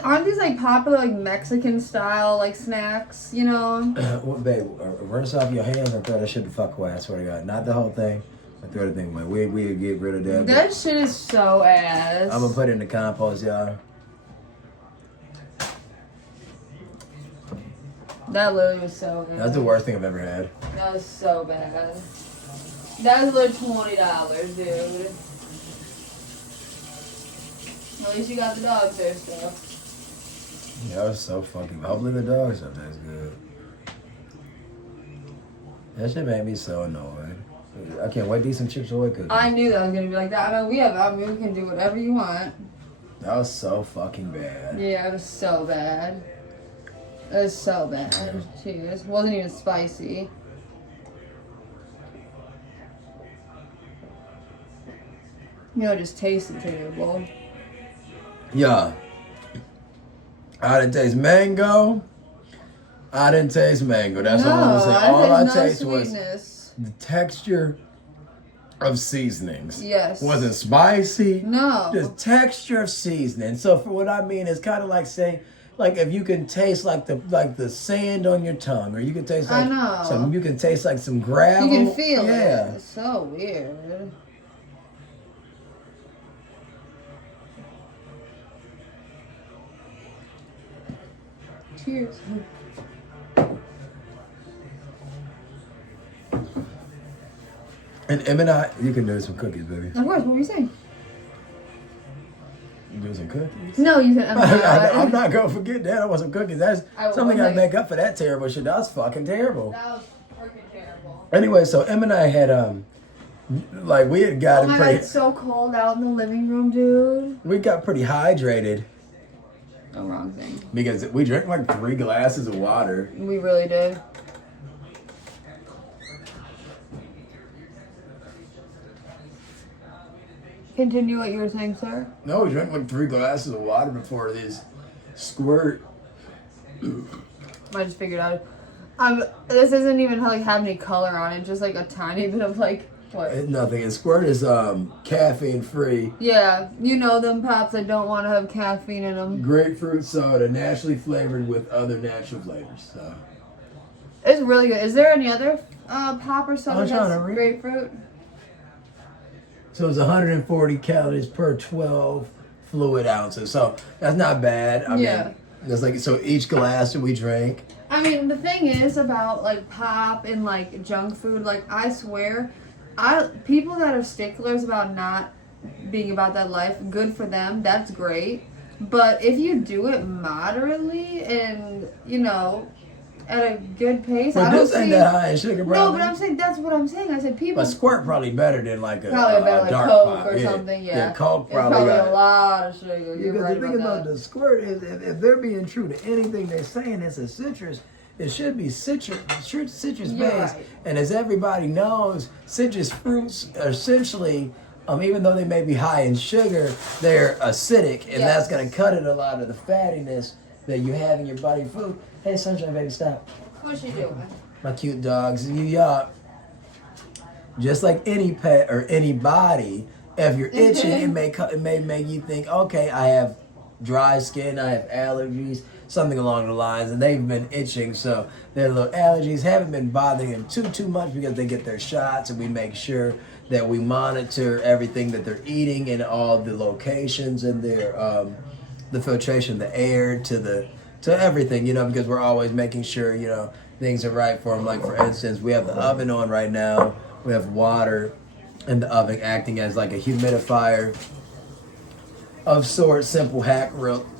aren't these like popular like Mexican style like snacks? You know. Well, babe, rinse off your hands and throw that shit the fuck away. I swear to God, not the whole thing. But throw the thing away. We get rid of that. That shit is so ass. I'm gonna put it in the compost, y'all. That literally was so bad. That's the worst thing I've ever had. That was so bad. That was like $20, dude. At least you got the dog food stuff. Yeah, that was so fucking. Hopefully the dog stuff tastes good. That shit made me so annoyed. I can't wait to eat some chips away cookies. I knew that was gonna be like that. I mean, we can do whatever you want. That was so fucking bad. Yeah, it was so bad. It was so bad. Cheers. It wasn't even spicy. You know, it just tasted terrible. Yeah. I didn't taste mango. That's all I'm gonna say. All I taste was the texture of seasonings. Yes. Wasn't spicy. No. Just texture of seasoning. So for what I mean, it's kind of like saying, like if you can taste like the sand on your tongue, or you can taste like you can taste like some gravel. You can feel it. Yeah. It's so weird. Cheers. And Em and I, you can do some cookies, baby. Of course, what were you saying? You do some cookies? No, you said I'm not gonna forget that. I want some cookies. That's something I make up for that terrible shit. That was fucking terrible. That was freaking terrible. Anyway, so Em and I had we had gotten God, it's so cold out in the living room, dude. We got pretty hydrated. Oh, wrong thing. Because we drank like 3 glasses of water. We really did. Continue what you were saying, sir. No, we drank like 3 glasses of water before this squirt. I just figured out. This doesn't even like have any color on it. Just like a tiny bit of like what? It's nothing. And squirt is caffeine free. Yeah, you know them pops that don't want to have caffeine in them. Grapefruit soda, naturally flavored with other natural flavors. So. It's really good. Is there any other pop or soda that's grapefruit? So it's 140 calories per 12 fluid ounces. So that's not bad. I mean, that's like, so each glass that we drink. I mean, the thing is about like pop and like junk food, like I swear, people that are sticklers about not being about that life, good for them. That's great. But if you do it moderately and, you know, at a good pace, but I don't this ain't that high in sugar, bro. No, but I'm saying that's what I'm saying. I said people. But squirt probably better than like a like dark Coke pop. or something. Yeah, Coke probably got a lot of sugar. You're because right the thing about the squirt is, if they're being true to anything they're saying, it's a citrus. It should be citrus based, right. And as everybody knows, citrus fruits are essentially, even though they may be high in sugar, they're acidic, and that's going to cut it a lot of the fattiness that you have in your body food. Hey, Sunshine, baby, stop. What's she doing? My cute dogs. Just like any pet or any body, if you're itching, it may make you think, okay, I have dry skin, I have allergies, something along the lines, and they've been itching, so their little allergies haven't been bothering them too much because they get their shots, and we make sure that we monitor everything that they're eating in all the locations and their the filtration, the air to everything, because we're always making sure, things are right for them. Like, for instance, we have the oven on right now. We have water in the oven acting as like a humidifier of sorts. Simple hack,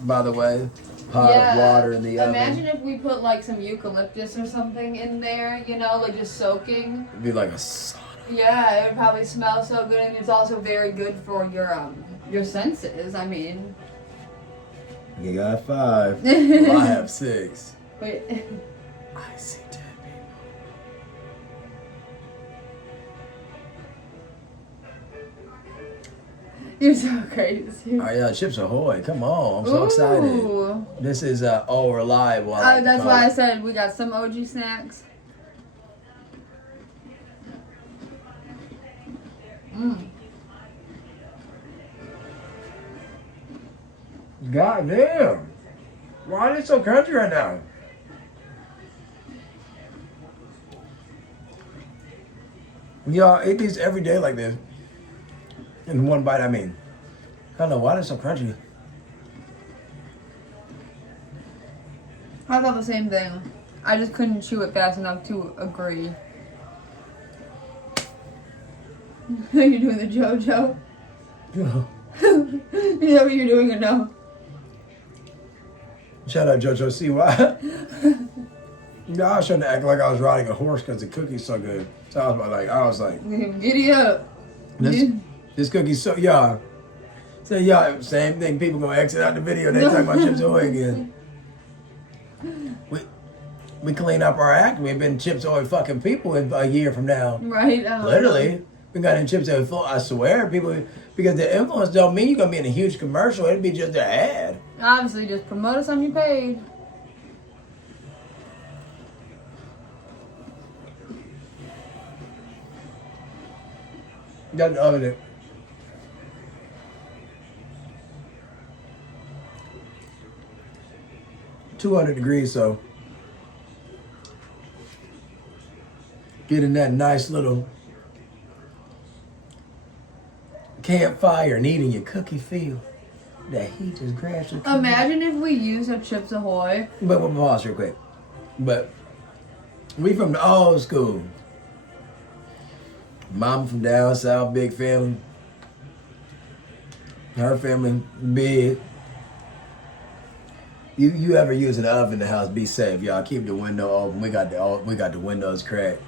by the way. Pot of water in the oven. Imagine if we put like some eucalyptus or something in there, like just soaking. It'd be like a sauna. Yeah, it would probably smell so good, and it's also very good for your senses. I mean. You got 5. Well, I have 6. Wait. I see 10 people. You're so crazy. All right, yeah, Chips Ahoy. Come on. I'm so excited. This is reliable. That's why I said we got some OG snacks. God damn. Why are they so crunchy right now? Y'all eat these every day like this. In one bite, I mean. I don't know why they're so crunchy. I thought the same thing. I just couldn't chew it fast enough to agree. Are you doing the JoJo? Yeah. You know what you're doing or no? Shout out JoJo CY. Yeah, I was trying to act like I was riding a horse because the cookie's so good. So I was like, giddy up. This cookie's so So same thing. People gonna exit out the video. They talking about Chips Ahoy again. We clean up our act. We've been Chips Ahoy fucking people in a year from now. Right. Literally, we got in Chips Ahoy. I swear, people, because the influence don't mean you're gonna be in a huge commercial. It'd be just their ad. Obviously, just promote us on your page. Got the oven in. $200 degrees, so getting that nice little campfire and eating your cookie feel. That heat just grabs your cookie. Imagine if we used a Chips Ahoy. But we'll pause real quick. But we from the old school. Mama from down south, big family. Her family big. You ever use an oven in the house? Be safe, y'all. Keep the window open. We got the windows cracked.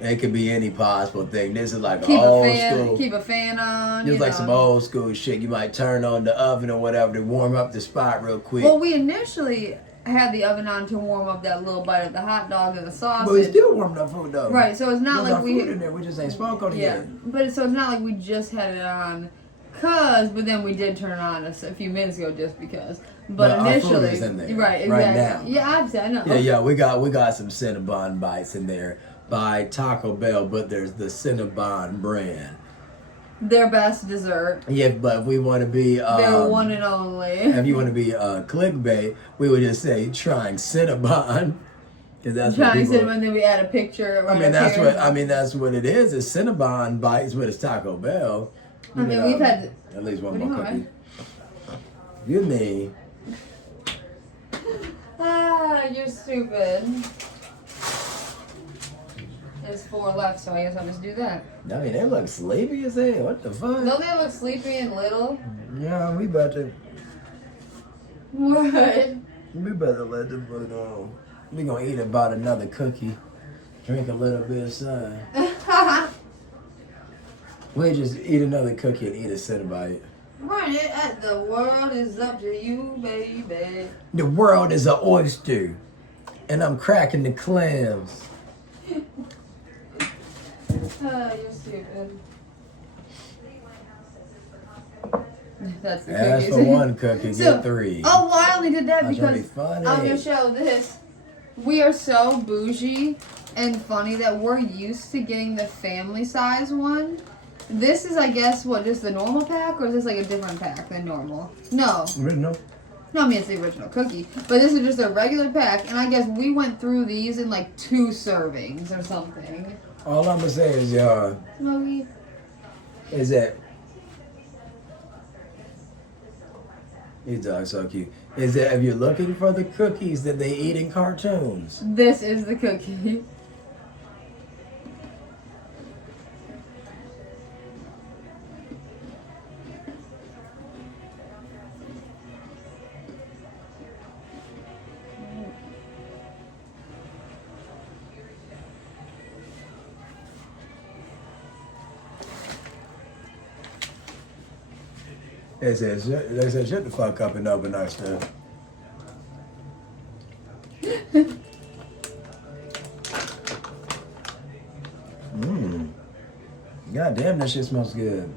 It could be any possible thing. This is like old school. Keep a fan on. This is like some old school shit. You might turn on the oven or whatever to warm up the spot real quick. Well, we initially had the oven on to warm up that little bite of the hot dog and the sausage. But we still warming up food though. Right, so it's not like we food in there. We just ain't smoke on it yet. But so it's not like we just had it on. But then we did turn it on a few minutes ago just because. But initially, our food is in there right, exactly. Right now. Yeah, obviously, I know. Yeah, we got some Cinnabon bites in there by Taco Bell, but there's the Cinnabon brand. Their best dessert. Yeah, but if we want to be their one and only. If you want to be clickbait, we would just say trying Cinnabon. Cause that's trying Cinnabon, then we add a picture. That's what it is. It's Cinnabon bites, but it's Taco Bell. We've had at least one more cookie. You mean? You're stupid. There's 4 left, so I guess I'll just do that. I mean, they look sleepy as hell. What the fuck? Don't they look sleepy and little? Yeah, we about to. What? We better let them put on. We gonna eat about another cookie, drink a little bit of sun. We just eat another cookie and eat a Cinnabite. Right, the world is up to you, baby. The world is an oyster, and I'm cracking the clams. You're stupid. That's the Ask cookies. for one cookie, get 3. Oh, well, I only did that because I'm gonna show this. We are so bougie and funny that we're used to getting the family size one. This is, I guess, just the normal pack, or is this like a different pack than normal? No. Original? No, I mean, it's the original cookie. But this is just a regular pack, and I guess we went through these in like 2 servings or something. All I'm gonna say is, y'all, Smokey. is that these dogs so cute. Is that if you're looking for the cookies that they eat in cartoons, This is the cookie. they said shut the fuck up and open our stuff. God damn, that shit smells good.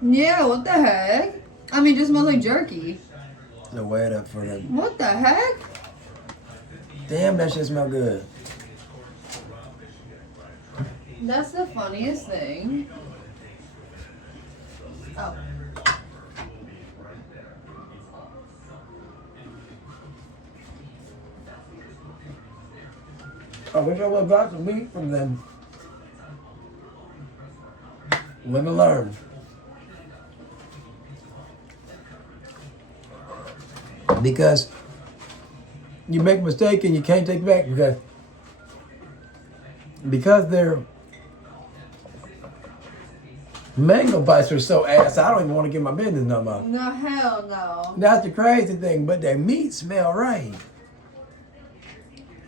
Yeah, what the heck? I mean, it just smells like jerky. So weigh it up for them. What the heck? Damn, that shit smell good. That's the funniest thing. Oh. I wish I would have got some meat from them. Live and learn. Because you make a mistake and you can't take it back because their mango bites are so ass. I don't even want to get my business no more. No, hell no. That's the crazy thing, but their meat smell right.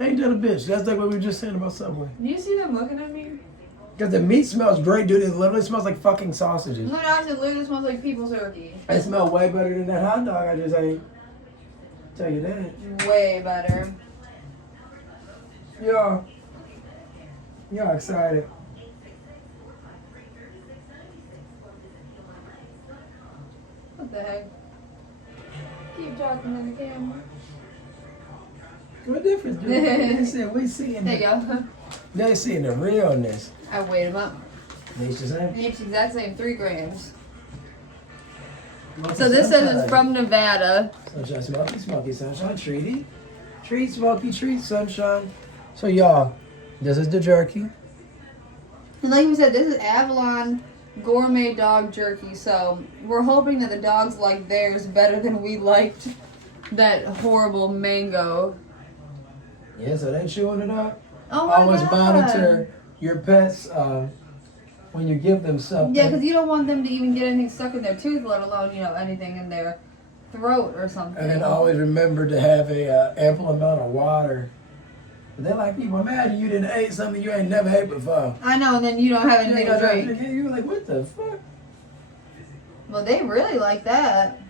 Ain't that a bitch? That's like what we were just saying about Subway. Do you see them looking at me? Because the meat smells great, dude. It literally smells like fucking sausages. No, it actually literally smells like people's turkey. It smells way better than that hot dog I just ate. Tell you that. Way better. Y'all excited. What the heck? Keep talking in the camera. What difference, dude? They said we seeing There you go. They seeing the realness. I weighed them up. Each the same? Each exact same, 3 grams. So this says it's from Nevada. Sunshine, smoky, sunshine, treaty. Treat, smoky, treat, sunshine. So y'all, this is the jerky. And like we said, this is Avalon gourmet dog jerky. So we're hoping that the dogs like theirs better than we liked that horrible mango. Yeah, so they chewing it up. Oh my Always God. monitor your pets when you give them something. Yeah, because you don't want them to even get anything stuck in their tooth, let alone, anything in their throat or something. And then always remember to have a ample amount of water. But they're like, people, imagine you didn't ate something you ain't never ate before. I know, and then you don't have anything to drink. You're like, what the fuck? Well, they really like that.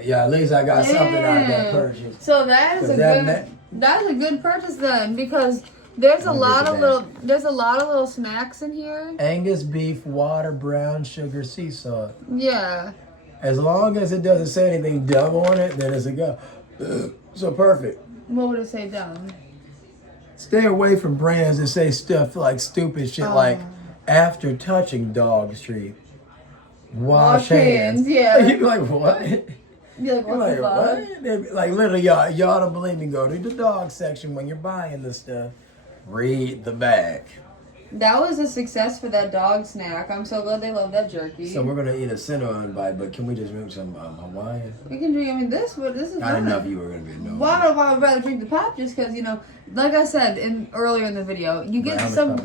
Yeah, at least I got something out of that purchase. So that's a good purchase then, because there's a lot of little snacks in here. Angus beef, water, brown sugar, sea salt. Yeah. As long as it doesn't say anything dumb on it, then it's a go. So perfect. What would it say dumb? Stay away from brands that say stuff like stupid shit like after touching dog's treat. Wash hands. Yeah. You'd be like, what? You're like, what the fuck? They'd be like, literally, y'all don't believe me, go to the dog section when you're buying this stuff. Read the back. That was a success for that dog snack. I'm so glad they love that jerky. So we're gonna eat a Cinnabon bite, but can we just drink some Hawaiian? We can drink. I mean, this is. I didn't know if you were gonna be no. Why would I rather drink the pop? Just because like I said earlier in the video, you get some.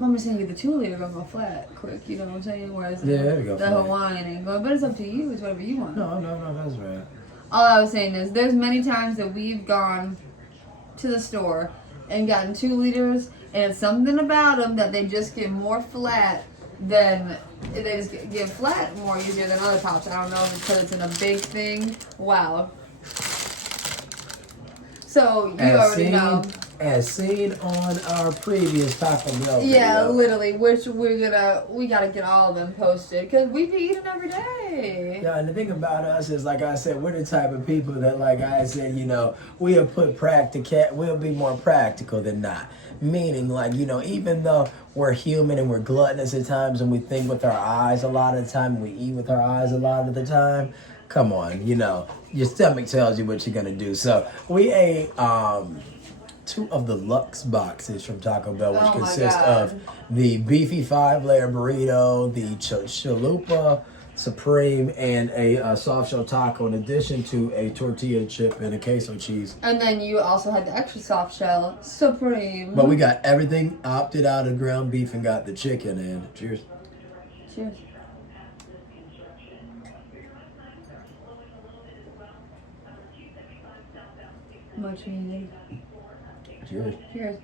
I'm just saying, the 2 liter gonna go flat quick. You know what I'm saying? Whereas the Hawaiian ain't going. But it's up to you. It's whatever you want. No, that's right. All I was saying is, there's many times that we've gone to the store and gotten 2 liters, and it's something about them that they just get more flat than they just get flat more easier than other pops. I don't know if it's because it's in a big thing. Wow. So you already know. As seen on our previous Taco Bell video. Yeah, literally, which we gotta get all of them posted because we be eating every day. Yeah, and the thing about us is, like I said, we're the type of people that, like I said, we'll be more practical than not. Meaning, like, even though we're human and we're gluttonous at times and we think with our eyes a lot of the time, we eat with our eyes a lot of the time, come on, your stomach tells you what you're gonna do. So we ate 2 of the Lux boxes from Taco Bell, which consist of the beefy 5-layer burrito, the chalupa supreme, and a soft shell taco, in addition to a tortilla chip and a queso cheese. And then you also had the extra soft shell supreme. But we got everything, opted out of ground beef and got the chicken in. Cheers. Cheers. Much needed. Cheers. Cheers.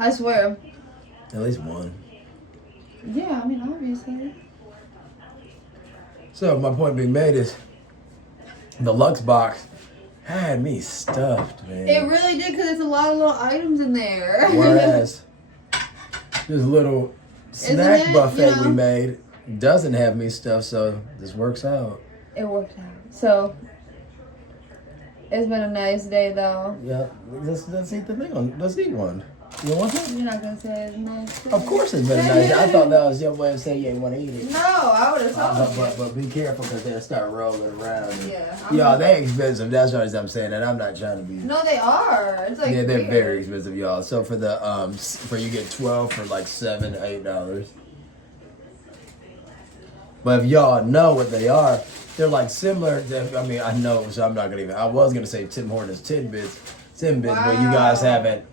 I swear. At least one. Yeah, I mean, obviously. So my point being made is the Lux box had me stuffed, man. It really did, because there's a lot of little items in there. Whereas this little snack buffet we made doesn't have me stuffed, so this works out. It worked out. So it's been a nice day, though. Yeah, let's eat the thing on. Let's eat one. You want it? You're not gonna say it's nice. Of course it's been nice. I thought that was your way of saying you ain't want to eat it. No, I would have told you. But be careful because they'll start rolling around. Yeah. They expensive. That's why I'm saying that. I'm not trying to be. No, they are. It's like yeah, they're weird. very expensive, y'all. So for the you get 12 for like $7, $8. But if y'all know what they are, they're like similar. I mean, I know, so I'm not gonna even. I was gonna say Tim Hortons tidbits, but you guys haven't.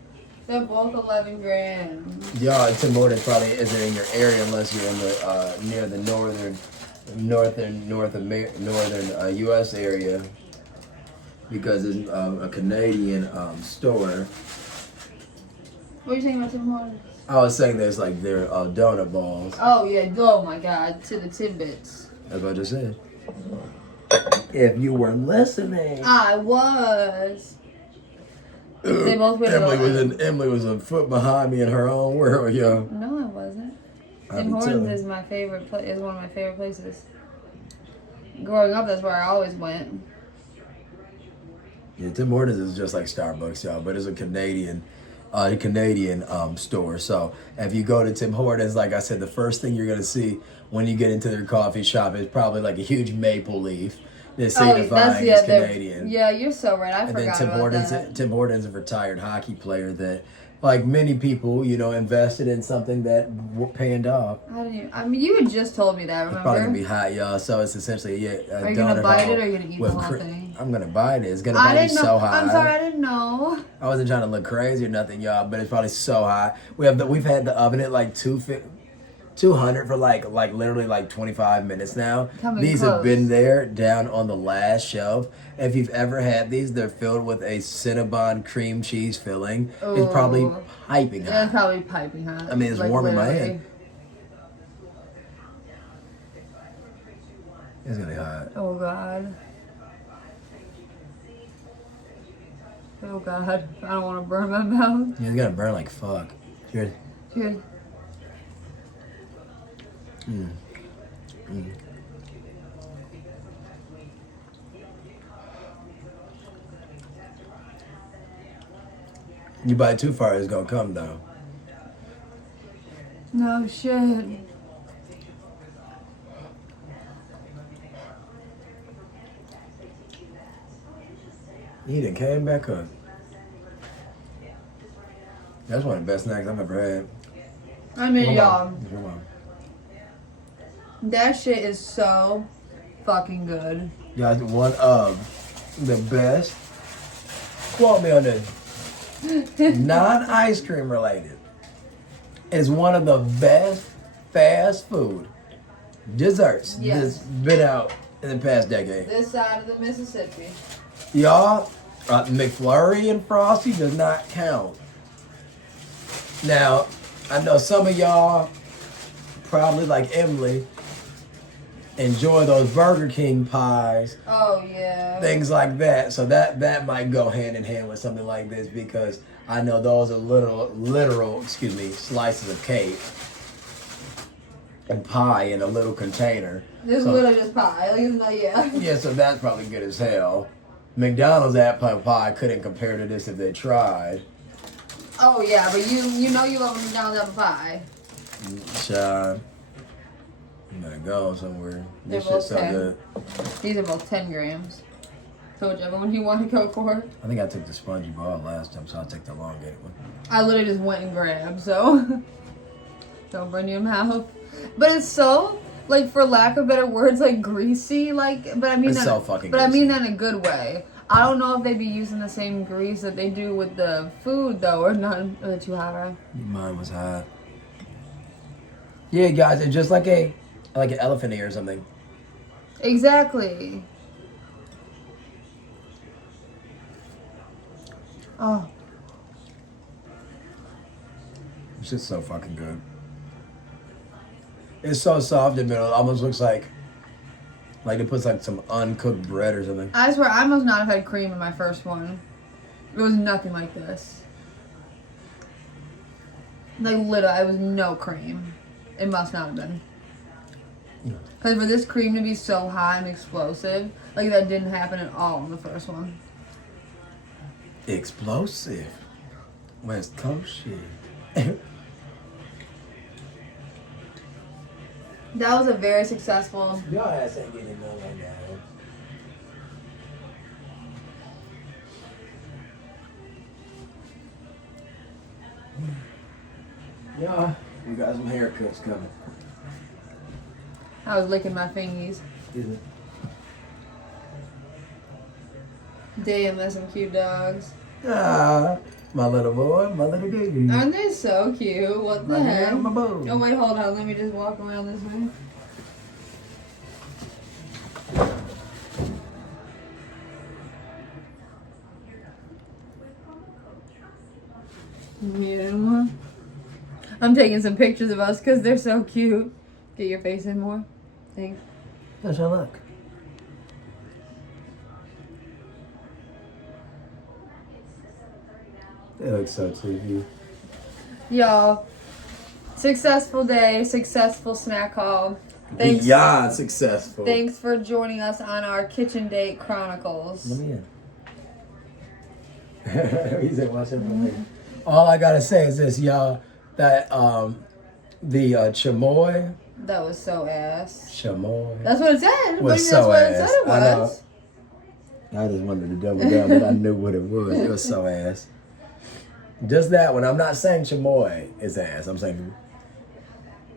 They're both 11 grand. Yeah, Tim Hortons probably isn't in your area unless you're in the near the northern U.S. area, because it's a Canadian store. What are you saying about Tim Hortons? I was saying there's like their donut balls. Oh yeah! Oh my God! To the tidbits. That's what I just said. If you were listening, I was. They both went Emily was a foot behind me in her own world, yo. No, I wasn't. Tim Hortons is my favorite. Is one of my favorite places. Growing up, that's where I always went. Yeah, Tim Hortons is just like Starbucks, y'all, but it's a Canadian store. So if you go to Tim Hortons, like I said, the first thing you're gonna see when you get into their coffee shop is probably like a huge maple leaf. They're signifying it's Canadian. Yeah, you're so right. I forgot about that. Tim Hortons is a retired hockey player that, like many people, invested in something that panned off. I mean, you had just told me that, remember? It's probably going to be hot, y'all. So it's essentially, Are you going to bite it or are you going to eat the whole thing? I'm going to bite it. It's going to be so hot. I'm sorry, I didn't know. I wasn't trying to look crazy or nothing, y'all, but it's probably so hot. We've had the oven at like 200 for like literally like 25 minutes now. These have been there down on the last shelf. If you've ever had these, they're filled with a Cinnabon cream cheese filling. Ooh. It's probably piping hot. Yeah, it's probably piping hot. I mean, it's like warm in my hand. It's gonna be hot. Oh God. Oh God. I don't want to burn my mouth. Yeah, it's gonna burn like fuck. Cheers. Cheers. You bite too far, it's gonna come though. No shit. He done came back up. That's one of the best snacks I've ever had. I mean, y'all. That shit is so fucking good. Guys, one of the best. Quote me on this. Non-ice cream related. Is one of the best fast food desserts that's been out in the past decade. This side of the Mississippi. Y'all, McFlurry and Frosty does not count. Now, I know some of y'all, probably like Emily, enjoy those Burger King pies. Oh yeah. Things like that. So that might go hand in hand with something like this, because I know those are literal, slices of cake and pie in a little container. This is literally just pie. Yeah, so that's probably good as hell. McDonald's apple pie couldn't compare to this if they tried. Oh yeah, but you know you love a McDonald's apple pie. Child. You gotta go somewhere. They're This shit's so 10. good. These are both 10 grams. So whichever one you want to go for. I think I took the spongy ball last time, so I'll take the elongated one. I literally just went and grabbed, so don't burn your mouth. But it's so, like, for lack of better words, like greasy, like. But I mean, it's so fucking. But greasy. I mean that in a good way. I don't know if they be using the same grease that they do with the food though, or not. Or is it too hot, right? Mine was hot. Yeah, guys, it's just like an elephant ear or something. Exactly. Oh. It's just so fucking good. It's so soft in the middle. It almost looks like it puts like some uncooked bread or something. I swear, I must not have had cream in my first one. It was nothing like this. Like, literally, it was no cream. It must not have been. Because for this cream to be so hot and explosive, like, that didn't happen at all in the first one. Explosive. West Coast shit. That was a very successful. Y'all ass ain't getting none like that. Yeah, we got some haircuts coming. I was licking my fingies. Damn, that's some cute dogs. Ah, my little boy, my little baby. Aren't they so cute? What the heck? My boy. Oh, wait, hold on. Let me just walk around this way. Yeah. I'm taking some pictures of us because they're so cute. Get your face in more. Thanks. How's your look? They look so cheeky. Y'all, successful day, successful snack haul. Thanks. Beyond successful. Thanks for joining us on our kitchen date chronicles. Let me in. He said, watch out for me. All I gotta say is this, y'all. That the chamoy. That was so ass. Chamoy. That's what it said. Was That's so what ass. it said it was. I just wanted to double down, but I knew what it was. It was so ass. Just that one. I'm not saying chamoy is ass. I'm saying.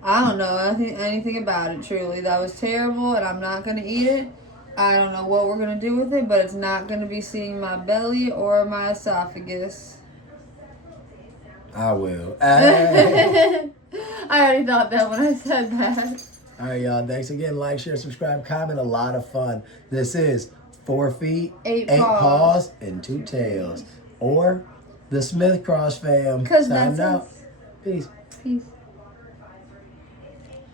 I don't know anything about it, truly. That was terrible, and I'm not going to eat it. I don't know what we're going to do with it, but it's not going to be seeing my belly or my esophagus. I will. I already thought that when I said that. All right, y'all. Thanks again. Like, share, subscribe, comment. A lot of fun. This is 4 feet, 8 paws, and 2 tails. Or the Smith Cross fam. Because Signing that's out. Peace. Peace.